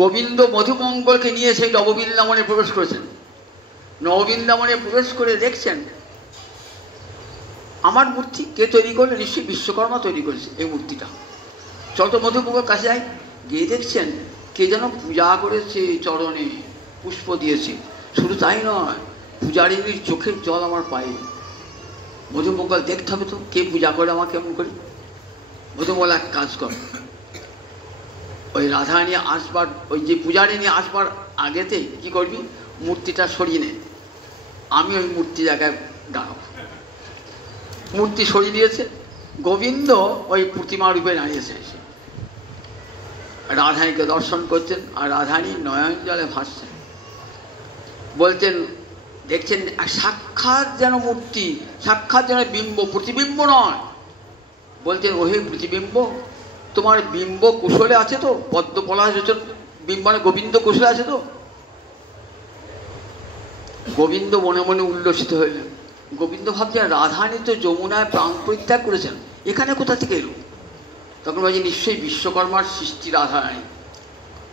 গোবিন্দ মধুমঙ্গলকে নিয়ে সেই নববৃন্দাবনে প্রবেশ করেছেন। নববৃন্দাবনে প্রবেশ করে দেখছেন আমার মূর্তি কে তৈরি করলে? নিশ্চয়ই বিশ্বকর্মা তৈরি করেছে এই মূর্তিটা। চল তো মধুমঙ্গল কাছে যাই। গিয়ে দেখছেন কে যেন পূজা করেছে, চরণে পুষ্প দিয়েছে। শুধু তাই নয়, পূজারিনীর চোখের জল আমার পায়ে। মধুমঙ্গল দেখতে হবে তো কে পূজা করে আমাকে কেমন করি। মধুমঙ্গল এক কাজ কর, ওই রাধারানী আসবার, ওই যে পূজারিনী আসবার আগেতে কি করবি, মূর্তিটা সরিয়ে নে, আমি ওই মূর্তি জায়গায় দাঁড়াবো। মূর্তি সরিয়ে দিয়েছে, গোবিন্দ ওই প্রতিমা রূপে দাঁড়িয়েছে। এসে রাধারানীকে দর্শন করছেন আর রাধারানী নয়ন জলে ভাসছেন। বলছেন দেখছেন সাক্ষাৎ যেন মূর্তি, সাক্ষাৎ যেন বিম্ব, প্রতিবিম্ব নয়। বলছেন ওহে প্রতিবিম্ব, তোমার বিম্ব কুশলে আছে তো? পদ্ম পলাশ বিম্বনে গোবিন্দ কুশলে আছে তো? গোবিন্দ মনে মনে উল্লসিত হইলেন। গোবিন্দ ভাবছেন রাধারানী তো যমুনায় প্রাণ পরিত্যাগ করেছেন, এখানে কোথা থেকে এলো? তখন বলছে নিশ্চয়ই বিশ্বকর্মার সৃষ্টি রাধারানী।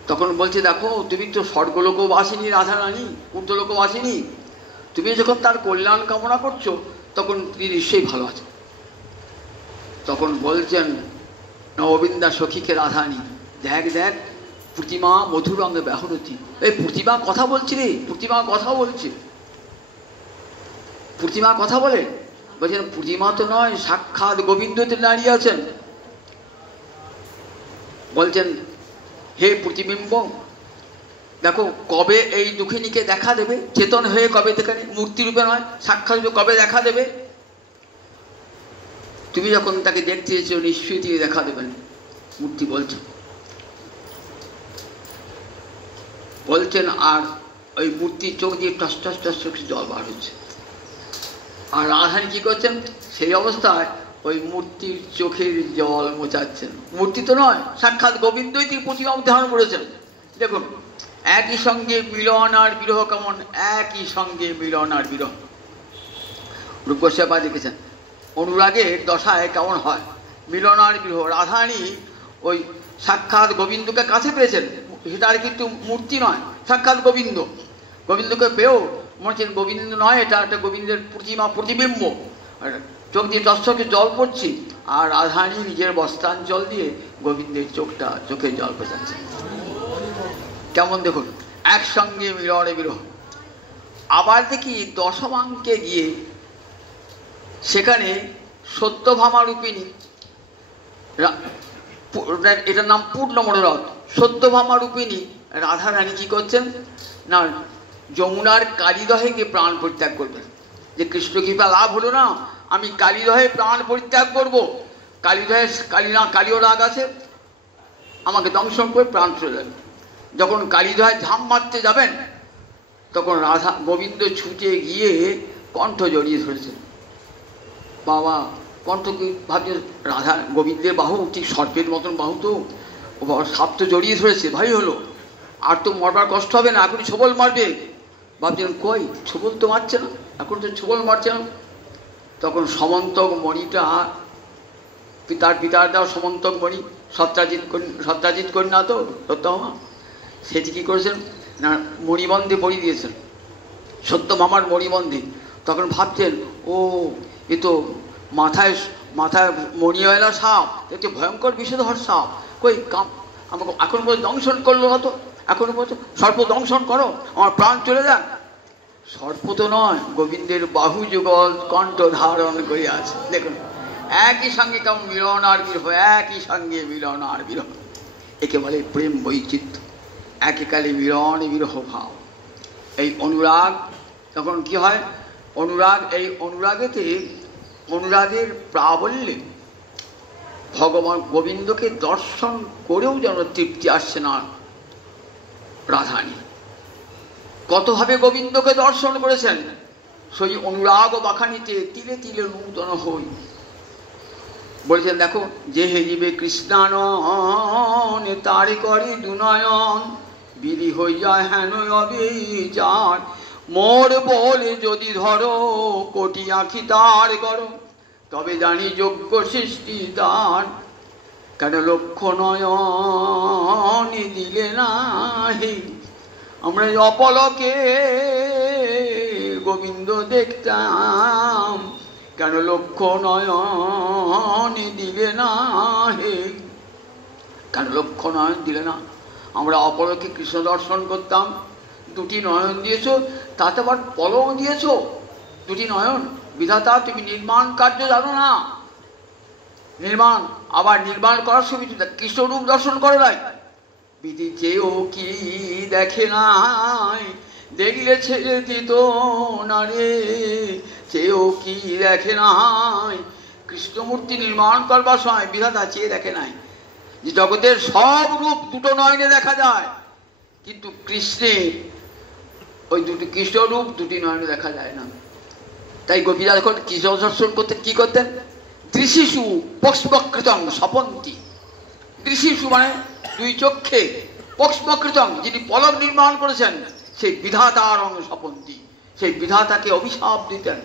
তখন বলছে দেখো তুমি তো স্বর্গলোকও বাসিনী রাধারানী, ঊর্ধ্বলোকও বাসিনী, তুমি যখন তার কল্যাণ কামনা করছো তখন তিনি নিশ্চয়ই ভালো আছেন। তখন বলছেন নববৃন্দা সখীকে রাধারানী, দেখ দেখ প্রতিমা মধুরঙ্গে ব্যাহরতি। এই প্রতিমা কথা বলছি রে, প্রতিমা কথা বলছে। প্রতিমা কথা বলে? বলছেন প্রতিমা তো নয়, সাক্ষাৎ গোবিন্দতে দাঁড়িয়ে আছেন। বলছেন হে প্রতিবিম্ব, দেখো কবে এই দুঃখিনীকে দেখা দেবে? চেতন হয়ে কবে দেখে, মূর্তি রূপে নয়, সাক্ষাৎ কবে দেখা দেবে? তুমি যখন তাকে দেখতে এসেছো নিশ্চয়ই তিনি দেখা দেবেন। মূর্তি বলছেন আর ওই মূর্তির চোখ দিয়ে টস টস টস চোখে জল বার হচ্ছে। আর রাধারানী কি করছেন? সেই অবস্থায় ওই মূর্তির চোখের জল মোচাচ্ছেন। মূর্তি তো নয়, সাক্ষাৎ গোবিন্দই তিনি প্রতিমা ধারণ করেছেন। দেখুন একই সঙ্গে মিলন আর বিরহ কেমন, একই সঙ্গে মিলন আর বিরহ। রূপগোস্বামী দেখেছেন অনুরাগের দশায় কেমন হয় মিলন আর বিরহ। রাধারানী ওই সাক্ষাৎ গোবিন্দকে কাছে পেয়েছেন, সেটা আর কিন্তু মূর্তি নয়, সাক্ষাৎ গোবিন্দ। গোবিন্দকে পেয়েও মনে হচ্ছেন গোবিন্দ নয়, এটা একটা গোবিন্দের প্রতিমা, প্রতিবিম্ব। চোখ দিয়ে দর্শকে জল পড়ছি আর রাধারানী নিজের বস্ত্রাঞ্চল দিয়ে গোবিন্দের চোখের জল পৌঁছাচ্ছে। কেমন দেখুন একসঙ্গে মিলনে বিরহ। আবার দেখি দশমাঙ্কে গিয়ে সেখানে সত্যভামা রূপিণী, এটার নাম পূর্ণ মনোরথ, সত্যভামা রূপিণী রাধারানী কি করছেন না, যমুনার কালীদহে গিয়ে প্রাণ পরিত্যাগ করবেন। যে কৃষ্ণ কৃপা লাভ হলো না, আমি কালীদহে প্রাণ পরিত্যাগ করব, কালীদহে কালীয় রাগ আছে, আমাকে দংশন করে প্রাণ চলে যাবে। যখন কালীদহে ঝাঁপ মারতে যাবেন তখন গোবিন্দ ছুটে গিয়ে কণ্ঠ জড়িয়ে ধরেছেন। বাবা কণ্ঠ কি ভাবছে, গোবিন্দের বাহু ঠিক সর্পের মতন বাহু, তো সাপ তো জড়িয়ে ধরেছে, ভাই হলো, আর তো মরবার কষ্ট হবে না, এখনই ছোবল মারবে। ভাবছেন কই ছোবল তো মারছে না, এখন তো ছোবল মারছে না। তখন সমন্তক মণিটা, পিতার দেওয়া সমন্তক মণি, সত্যাজিৎ কন্যা তো সত্যভামা, সেটি কী করেছেন না মণিবন্ধে পরিয়ে দিয়েছেন, সত্যভামার মণিবন্ধে। তখন ভাবছেন ও এ তো মাথায় মণিওয়ালা সাপ, এতে ভয়ঙ্কর বিষধর সাপ, কই আমাকে এখন বলছে দংশন করলো না তো, এখন বলছে সর্প দংশন করো, আমার প্রাণ চলে যাক। সর্প তো নয়, গোবিন্দের বাহু যুগল কণ্ঠ ধারণ করে আছে। দেখুন একই সঙ্গে কেমন মিলন আর বিরহ, একই সঙ্গে মিলন আর বিরহ, একে বলে প্রেম বৈচিত্র্য, একেকালে মিলন বিরহ ভাব। এই অনুরাগ তখন কি হয়, এই অনুরাগের প্রাবল্যে ভগবান গোবিন্দকে দর্শন করেও যেন তৃপ্তি আসছে না। রাধারানী কতভাবে গোবিন্দকে দর্শন করেছেন, সেই অনুরাগ বাখানিতে তিলে তিলে নূতন হই। বলেছেন দেখো, যে হেরিবে কৃষ্ণানন তারি করি দুনয়ন, বিধি হইয়া হেন অবিচার, মোর বলে যদি ধরো কোটি আঁখি তার গর, তবে জানি যোগ্য সৃষ্টি তার। কেন লক্ষ নয়ন দিলে না হে, আমরা অপলকে গোবিন্দ দেখতাম, কেন লক্ষ নয়ন দিলে না হে, কেন লক্ষ নয়ন দিলে না? আমরা অপলকে কৃষ্ণ দর্শন করতাম, দুটি নয়ন দিয়েছ, তাতে আবার পলক দিয়েছ দুটি নয়ন। বিধাতা তুমি নির্মাণ কার্য জানো না, নির্মাণ আবার নির্মাণ করার সুবিধা কৃষ্ণরূপ দর্শন করে নাই। বিধি চেয়েও কি দেখে নাই, দেখলে ছেড়ে দিত না রে, চেয়েও কি দেখে নাই। কৃষ্ণমূর্তি নির্মাণ করবার সময় বিধাতা চেয়ে দেখে নাই যে জগতের সব রূপ দুটো নয়নে দেখা যায়, কিন্তু কৃষ্ণের ওই দুটি কৃষ্ণরূপ দুটি নয়নে দেখা যায় না। তাই গোপীরা যখন কৃষ্ণ দর্শন করতে কি করতেন? দৃশিশু পক্ষ্মকৃতং স্বপন্তি। দৃশিশু মানে দুই চক্ষে, পক্ষ্মকৃতং যিনি পলক নির্মাণ করেছেন সেই বিধাতার অঙ্গ স্বপন্তি, সেই বিধাতাকে অভিশাপ দিতেন।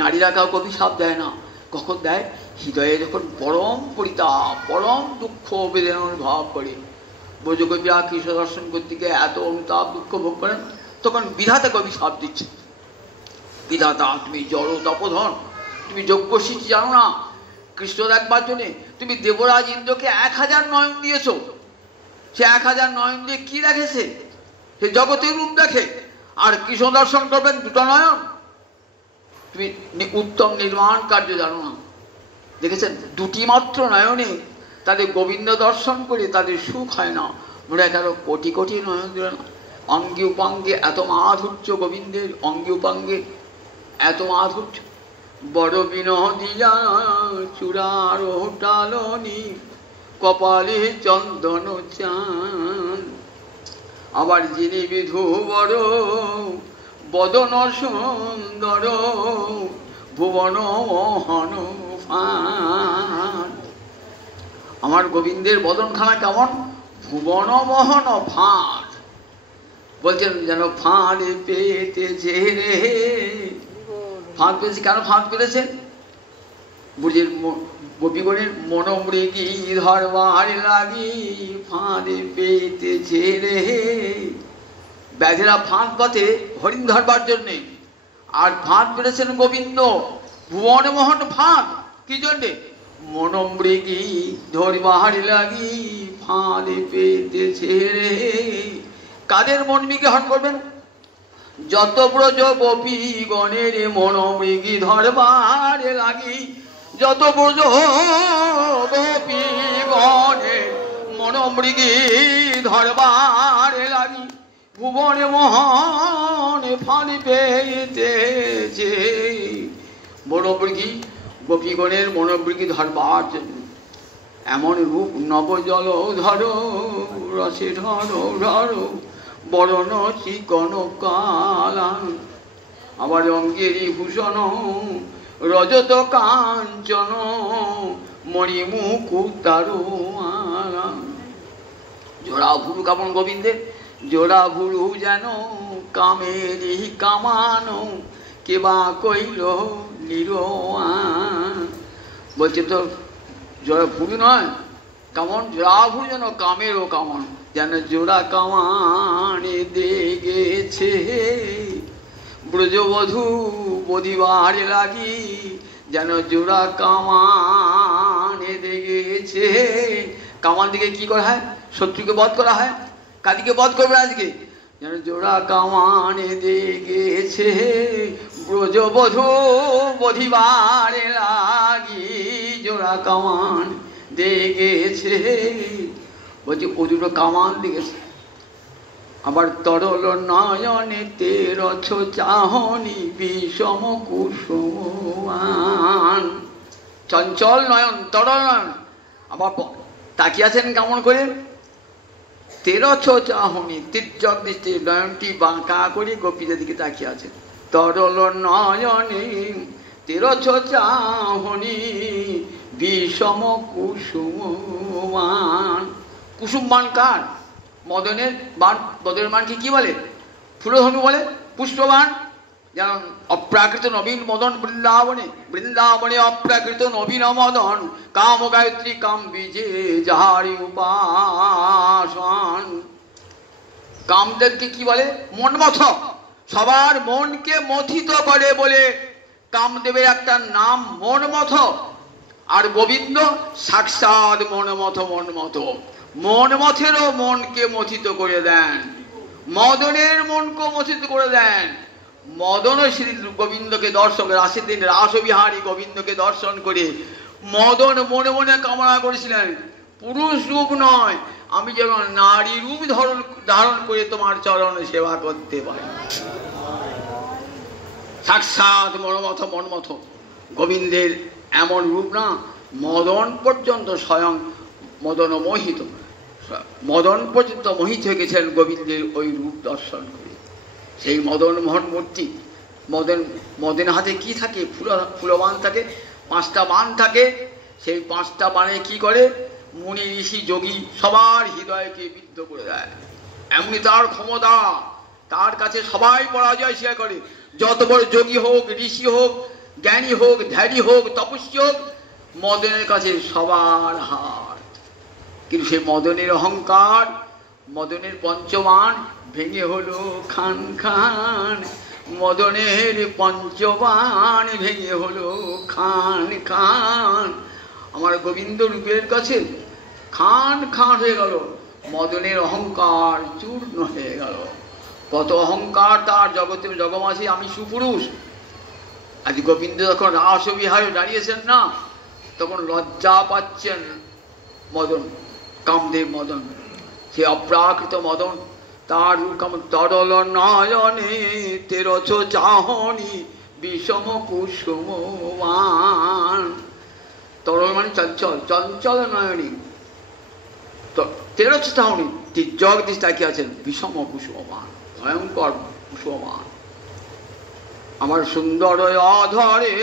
নারীরা কাউকে অভিশাপ দেয় না, কখন দেয়? হৃদয়ে যখন পরম পরিতাপ পরম দুঃখ বেদনা অনুভব করে। ব্রজগোপীরা কৃষ্ণ দর্শন করতে গিয়ে এত অনুতাপ দুঃখ ভোগ করেন, তখন বিধাতাকে অভিশাপ দিচ্ছে। বিধাতা তুমি জড় তপধন, তুমি যোগ্য সিদ্ধি জানো না। কৃষ্ণ দেখবার জন্যে তুমি দেবরাজ ইন্দ্রকে 1000 নয়ন দিয়েছ, সে 1000 নয়ন দিয়ে কি দেখেছে? সে জগতের রূপ দেখে। আর কৃষ্ণ দর্শন করবেন দুটো নয়ন? তুমি উত্তম নির্মাণ কার্য জানো না। দেখেছেন, দুটি মাত্র নয়নে তাদের গোবিন্দ দর্শন করে তাদের সুখ হয় না, মনে 11 কোটি কোটি নয়ন দিল না। অঙ্গে উপাঙ্গে এত মাধুর্য, গোবিন্দের অঙ্গে উপাঙ্গে এত মাধুর্য। বড় বিনোদিয়া চূড়ার টালনি, কপালে চন্দন চান, আবার যিনি বিধু বড় বদন সুন্দর, ভুবন মোহন ফান। আমার গোবিন্দের বদনখানা কেমন? ভুবন মোহন ফান। বলছেন যেন ফাঁদ পেতেছে রে। ফাঁদ পেয়েছে, কেন ফাঁদ পেরেছেন? বুঝের গোপীগণের মনোমৃগী ধরবার লাগি ফাঁদ পেতেছে রে। ব্যাধেরা ফাঁদ পাতে হরিণ ধরবার জন্যে, আর ফাঁদ পেরেছেন গোবিন্দ ভুবন মোহন ফাঁদ কি জন্যে? মনোমৃগী ধরবার লাগি ফাঁদ পেতেছে রে। কাদের মন মৃগী হরণ করবেন? যত ব্রজ গোপী গণের মনোমৃগী ধরবার লাগি, যত ব্রজ গোপী গণের মনোমৃগী ধরবার লাগি, ভুবনে মোহন ফাঁদ পেতেছে। মনোমৃগী গোপীগণের মনোমৃগী ধরবার জন্য এমন রূপ নবজল ধরো, রসে ধরো ধরো বরণ চিকন কালা, আবার অঙ্গেরি ভূষণ রজত কাঞ্চন, মণিমুকুতারু মালা। জোড়া ভুরু কেমন গোবিন্দের? জোড়া ভুরু যেন কামেরি কামানো, কেবা কইল নিরোয়ান। বলছে তো জোড়া ভুরু নয়, কেমন? জোড়া ভুরু যেন কামেরও কামান, যেন জোড়া কামানে দেখেছে ব্রজবধূ বধিবার লাগি, যেন জোড়া কামানে দেখেছে। কামান দিকে কি করা হয়? শত্রুকে বধ করা হয়। কাদিকে বধ করবে আজকে? যেন জোড়া কামানে দেখেছে ব্রজবধূ বধিবার লাগি, জোড়া কামান দেখেছে। বলছি ও দুটো কামান দেখেছে। আবার তরল নয়নে তেরছ চাহনি বিষম কুসুমান। চঞ্চল নয়ন, তরল নয়ন, আবার তাকিয়ে আছেন কেমন করে? তেরছ চাহনি, তির্যক দৃষ্টি, নয়নটি বাঁকা করে গোপীদের দিকে তাকিয়ে আছেন। তরল নয়নে তেরছ চাহনি বিষম কুসুমান। কুসুমবান কার? মদনের বান। মদনের বানকে কি বলে? ফুলধনু বলে। পুষ্পবান যেমন অপ্রাকৃত নবীন মদন বৃন্দাবনে, বৃন্দাবনে অপ্রাকৃত নবীন মদন কাম গায়ত্রী কাম বীজে যাহারি উপাসন। কামদেবকে কি বলে? মনমথ। সবার মনকে মথিত করে বলে কামদেবের একটা নাম মনমথ। আর গোবিন্দ সাক্ষাৎ মনমথ। মনমথ মনমথেরও মনকে মথিত করে দেন, মদনের মনকে মথিত করে দেন। মদন শ্রী গোবিন্দকে দর্শন, রাসের দিন রাসবিহারী গোবিন্দকে দর্শন করে মদন মনে মনে কামনা করেছিলেন, পুরুষ রূপ নয়, আমি যেন নারী রূপ ধারণ করে তোমার চরণ সেবা করতে পারি। সাক্ষাৎ মনমথ। মনমথ গোবিন্দের এমন রূপ না, মদন পর্যন্ত স্বয়ং মদন মোহিত, মদন পর্যন্ত মোহিত হয়ে গেছেন গোবিন্দের ওই রূপ দর্শন করে। সেই মদন মোহন মূর্তি, মদন হাতে কি থাকে? ফুলবান থাকে, 5টা বান থাকে। সেই 5টা বানে কি করে? মুনি ঋষি যোগী সবার হৃদয়কে বিদ্ধ করে দেয়। এমনি তার ক্ষমতা, তার কাছে সবাই পরাজয় স্বীকার করে। যত বড় যোগী হোক, ঋষি হোক, জ্ঞানী হোক, ধ্যানী হোক, তপস্বী হোক, মদনের কাছে সবার হার। কিন্তু সে মদনের অহংকার, মদনের পঞ্চবান ভেঙে হলো খান খান। মদনের পঞ্চবান ভেঙে হলো খান খান। আমার গোবিন্দ রূপের কাছে খান খান হয়ে গেল, মদনের অহংকার চূর্ণ হয়ে গেল। কত অহংকার তার জগতে, জগমাসি আমি সুপুরুষ। আজ গোবিন্দ যখন রাসবিহারে দাঁড়িয়েছেন না, তখন লজ্জা পাচ্ছেন মদন, কামদেব মদন। সে অপ্রাকৃত মদন, তার তরল নয়নে তেরছ চাহনি বিষম কুসুমান। তরল মানে চঞ্চল, চঞ্চল নয়নী, তেরছ চাহনি, জগদীশ তাকিয়ে আছেন বিষম কুসুমান, ভয়ঙ্কর কুসুমান। আমার সুন্দর অধরে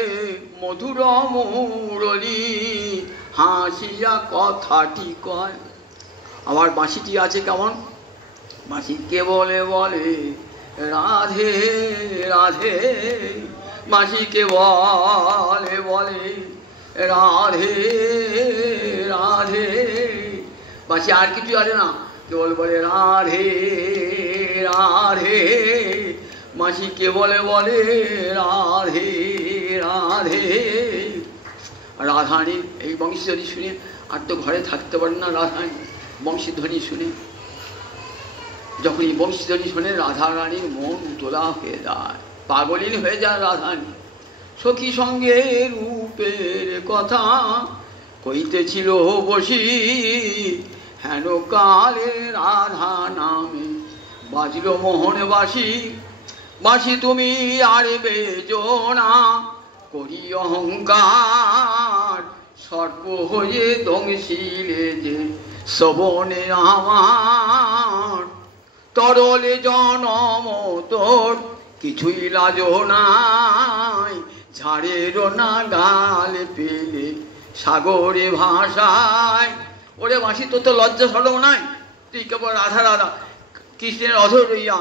মধুর মুরলী হাসিয়া কথাটি কয়। আমার বাঁশিটি আছে কেমন? বাঁশিকে বলে বলে রাধে রাধে, বাঁশিকে বলে বলে রাধে রাধে। বাঁশি আর কিছু আছে না, কেবল বলে রাধে রাধে। বাঁশিকে বলে বলে রাধে রাধে। রাধারানী এই বংশীধ্বনি শুনে আর তো ঘরে থাকতে পারেন না। রাধারানী বংশীধ্বনি শুনে, যখন এই বংশীধ্বনি শুনে রাধারানীর মন উতলা হয়ে যায়, পাগলিন হয়ে যায় রাধারানী। সখী সঙ্গে রূপের কথা কইতেছিল বসি, হেন কালে রাধা নামে বাজল মোহন বাসি। বাসি তুমি আর বেজো না করি অহংকার, সর্প হয়ে দংশিলে যে শ্রবণে আমার। তরলে জনম তোর কিছুই লাজ নাই, ঝাড়ের না গাল পেলে সাগরে ভাষায়। ওরে বাঁশি, তোর তো লজ্জা সরম নাই, তুই কেবল রাধা রাধা কৃষ্ণের অধর রইয়া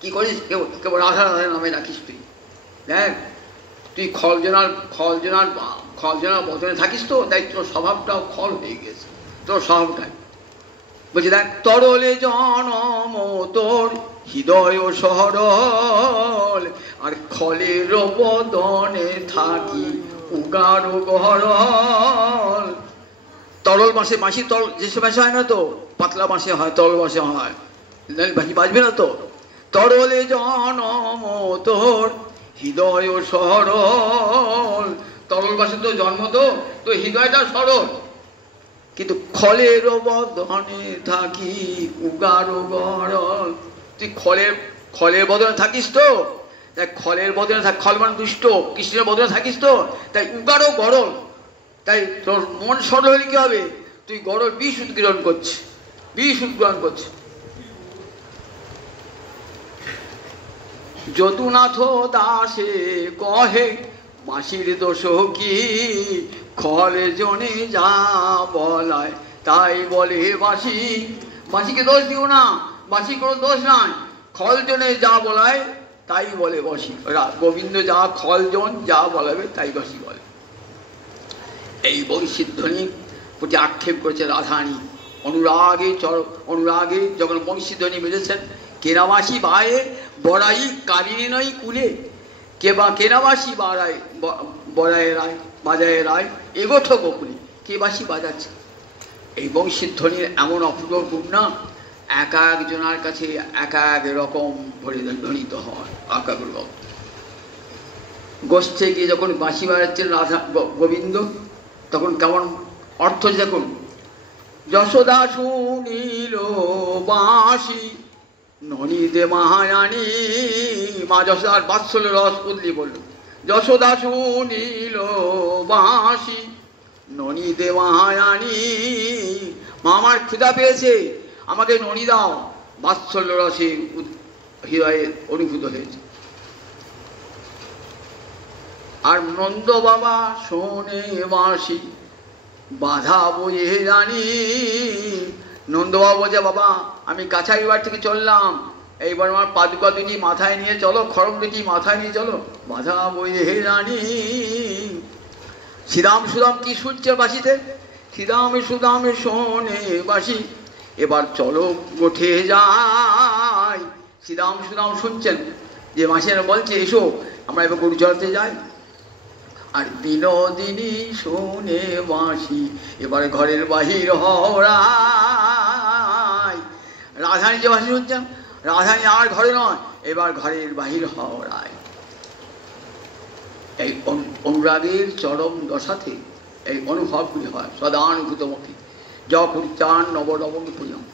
কি করিস? কেবল রাধা রাধা নামে রাখিস তুই। দেখ, তুই খলজনার বদলে থাকিস তো, তাই তোর স্বভাবটাও খল হয়ে গেছে, তোর স্বভাবটাই। বলছি দেখ, তরলে জনম তোর হৃদয় সরল, আর খলের বদনে থাকি উগার গরল। তরল বাঁশে, বাঁশি তরল যেসব বাঁশে হয় না তো, পাতলা বাঁশে হয়, তরল বাঁশে হয়, বাঁশি বাজবে না তো। তরলে জনম তোর হৃদয় সরল, তরল বাঁশে তো জন্ম, তো হৃদয়টা সরল। কিন্তু খলের বদনে থাকি উগার গরল। তুই খলের বদনে থাকিস তো, তাই খলের বদনে থাক, খল মানে দুষ্ট, কৃষ্ণের বদনে থাকিস তো, তাই উগারও গরল। তাই তোর মন সরল হলে কি হবে? তুই গরল বিষ উদ্গীরণ করছিস, বিষ উদ্গীরণ করছিস। যদুনাথ দাসে কহে বাঁশির দোষ কি, খলে জনে যা বলায় তাই বলে বাঁশি। বাঁশিকে দোষ দিও না, বাঁশি কোনো দোষ নয়, খল জনে যা বলায় তাই বলে বাঁশি। গোবিন্দ যা খলজন যা বলাবে তাই বাঁশি বলে। এই বংশীধ্বনির প্রতি আক্ষেপ করেছে রাধারানী। অনুরাগে যখন বংশীধ্বনি বেজেছেন, কেনাবাসী বায়ে বড়াই কালিনী নয় কুলে, কেনাবাসী বড়ায় রায় বাজায় রায় এগোঠো গোকুলে। কে বাসি বাজাচ্ছে? এই বংশীধ্বনির এমন অপূর্ব গুণ না, এক একজনের কাছে এক এক রকম ধ্বনিত হয়। গোষ্ঠে গিয়ে যখন বাঁশি বাজাচ্ছেন রাধা গোবিন্দ, তখন কেমন অর্থ দেখুন। যশোদা শুনিল বাঁশি ননীদে মহারানী, মা যশোদার বাৎসল্য রস উদলি বলল। যশোদা শুনিল বাঁশি ননীদে মহারানী, মা আমার ক্ষুধা পেয়েছে, আমাকে ননী দাও। বাৎসল্য রসে হৃদয়ে অনুভূত হয়েছে। আর নন্দ বাবা শোনে বাঁশি বাধা বয়ে রানী। নন্দবাবু বলছে, বাবা আমি কাছারি বাড়ি থেকে চললাম, এইবার আমার পাদুকা দুটি মাথায় নিয়ে চলো, খড়ম দুটি মাথায় নিয়ে চলো, বাধা বয়ে রানী। শ্রীরাম সুদাম কি শুনছে বাঁশিতে? শ্রীরাম সুদাম শোনে বাঁশি, এবার চলো গোঠে যাই। শ্রীরাম সুদাম শুনছেন যে মাসিরা বলছে, এসো আমরা এবার গরু চড়াতে যাই। আর বিনোদিনী শুনে বাঁশি, এবারে ঘরের বাহির হওয়ায়। রাধারানী যে বাঁশি শুনছেন, রাধারানী আর ঘরে নয়, এবার ঘরের বাহির হওয়ায়। এই অনুরাগের চরম দশাতে এই অনুভবগুলি হয় সদানুভূতমুখী। যখন নবনবম প্রিয়ম,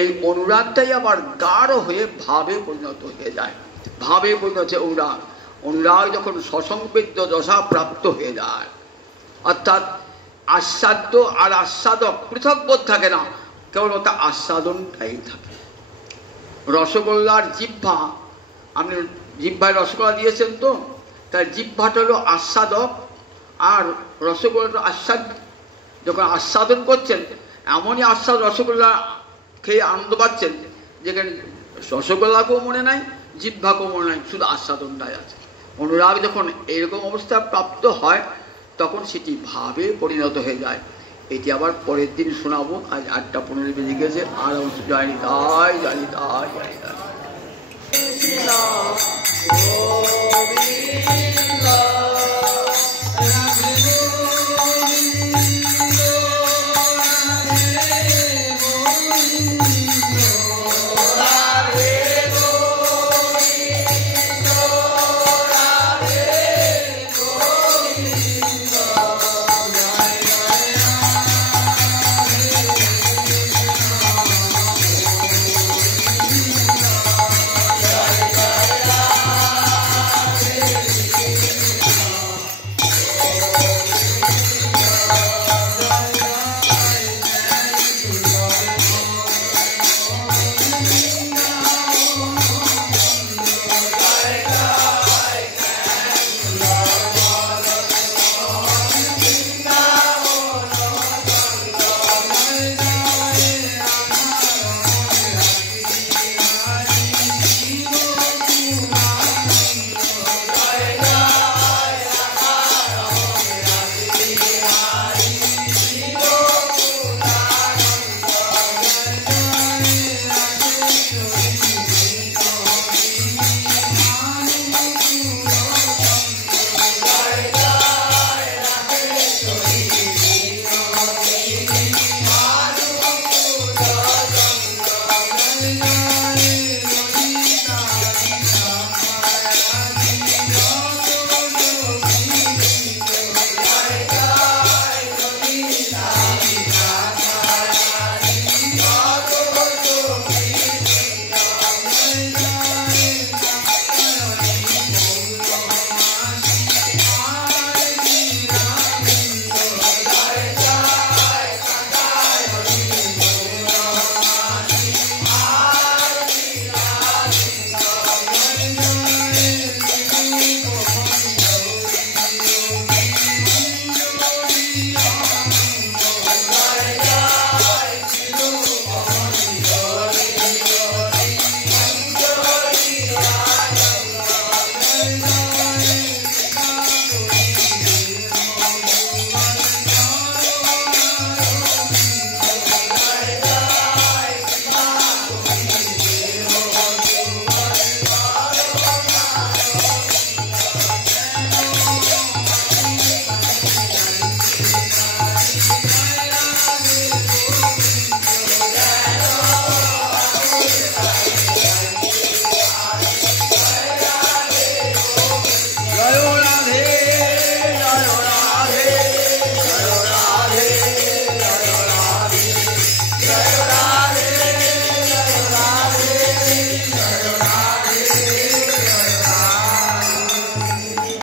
এই অনুরাগটাই আবার গাঢ় হয়ে ভাবে পরিণত হয়ে যায়। ভাবে পরিণত অনুরাগ, অনুরাগ যখন সসংবেদ্য দশা প্রাপ্ত হয়ে যায়, অর্থাৎ আস্বাদ্য আর আস্বাদক পৃথক বোধ থাকে না, কেবলমাত্র আস্বাদনটাই থাকে। রসগোল্লার জিহ্বা, আপনি জিহ্বায় রসগোল্লা দিয়েছেন তো, তার জিহ্বাটা হলো আস্বাদক আর রসগোল্লাটা আস্বাদ। যখন আস্বাদন করছেন, এমনই আস্বাদ রসগোল্লা খেয়ে আনন্দ পাচ্ছেন, যেখানে রসগোল্লাকেও মনে নাই, জিহ্বাকেও মনে নাই, শুধু আস্বাদনটাই আছে। অনুরাগ যখন এরকম অবস্থা প্রাপ্ত হয়, তখন সেটি ভাবে পরিণত হয়ে যায়। এটি আবার পরের দিন শোনাবো। আজ 8:15 বেজে গেছে, আর জানি তাই জানি তাই জানি তাই।